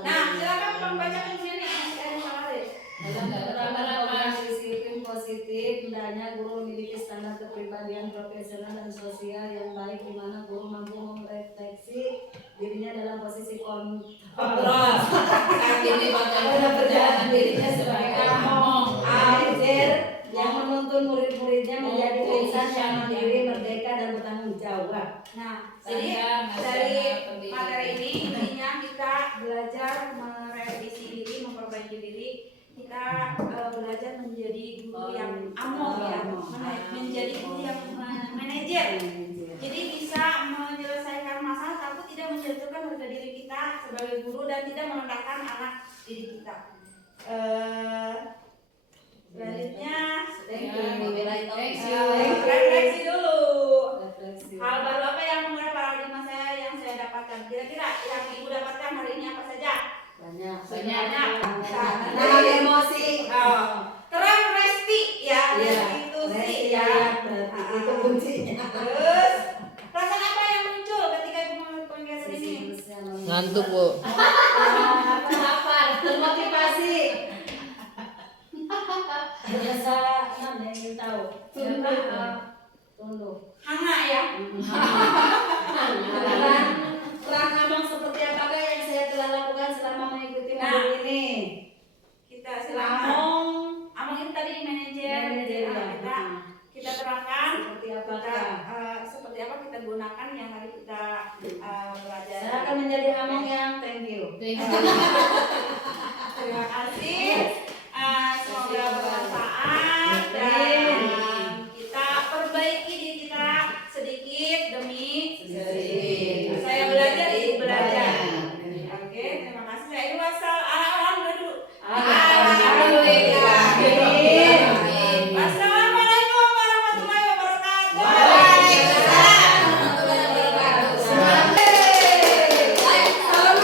Nah, silakan membacakan di sini. Dalam penerapan disiplin positif, hendaknya guru memiliki standar kepribadian profesional dan sosial yang baik, di mana guru mampu merefleksi dirinya dalam posisi kontrol Saat ini bagaimana perjalanan dirinya sebagai ngomong. manajer yang menuntun murid-muridnya menjadi insan yang mandiri, merdeka, dan bertanggung jawab. Nah, jadi dari materi ini intinya kita belajar merevisi diri, memperbaiki diri. Kita belajar menjadi guru yang among ya, menjadi guru yang manajer. Jadi bisa menyelesaikan masalah tapi tidak menjatuhkan harga diri kita sebagai guru dan tidak merendahkan anak didik kita. Selanjutnya, refleksi dulu. Hal baru apa yang mengubah paradigma saya yang saya dapatkan? Kira-kira yang ibu dapatkan hari ini apa saja? Banyak. Nah, Emosi. terang resti ya, Iya. restitusi ya. Itu kuncinya. Terus perasaan apa yang muncul ketika ibu mengenai ini? Ngantuk, Bu. Apa? Termotivasi. Biasa mana yang ingin tahu? Tunduk. Hanga ya. Peran abang seperti apakah yang saya telah lakukan selama mengikuti modul ini? Kita silakan. Among itu tadi manajer. Kita terapkan. Seperti apakah? Seperti apa kita gunakan yang hari kita belajar. Saya akan menjadi among yang thank you. Terima kasih.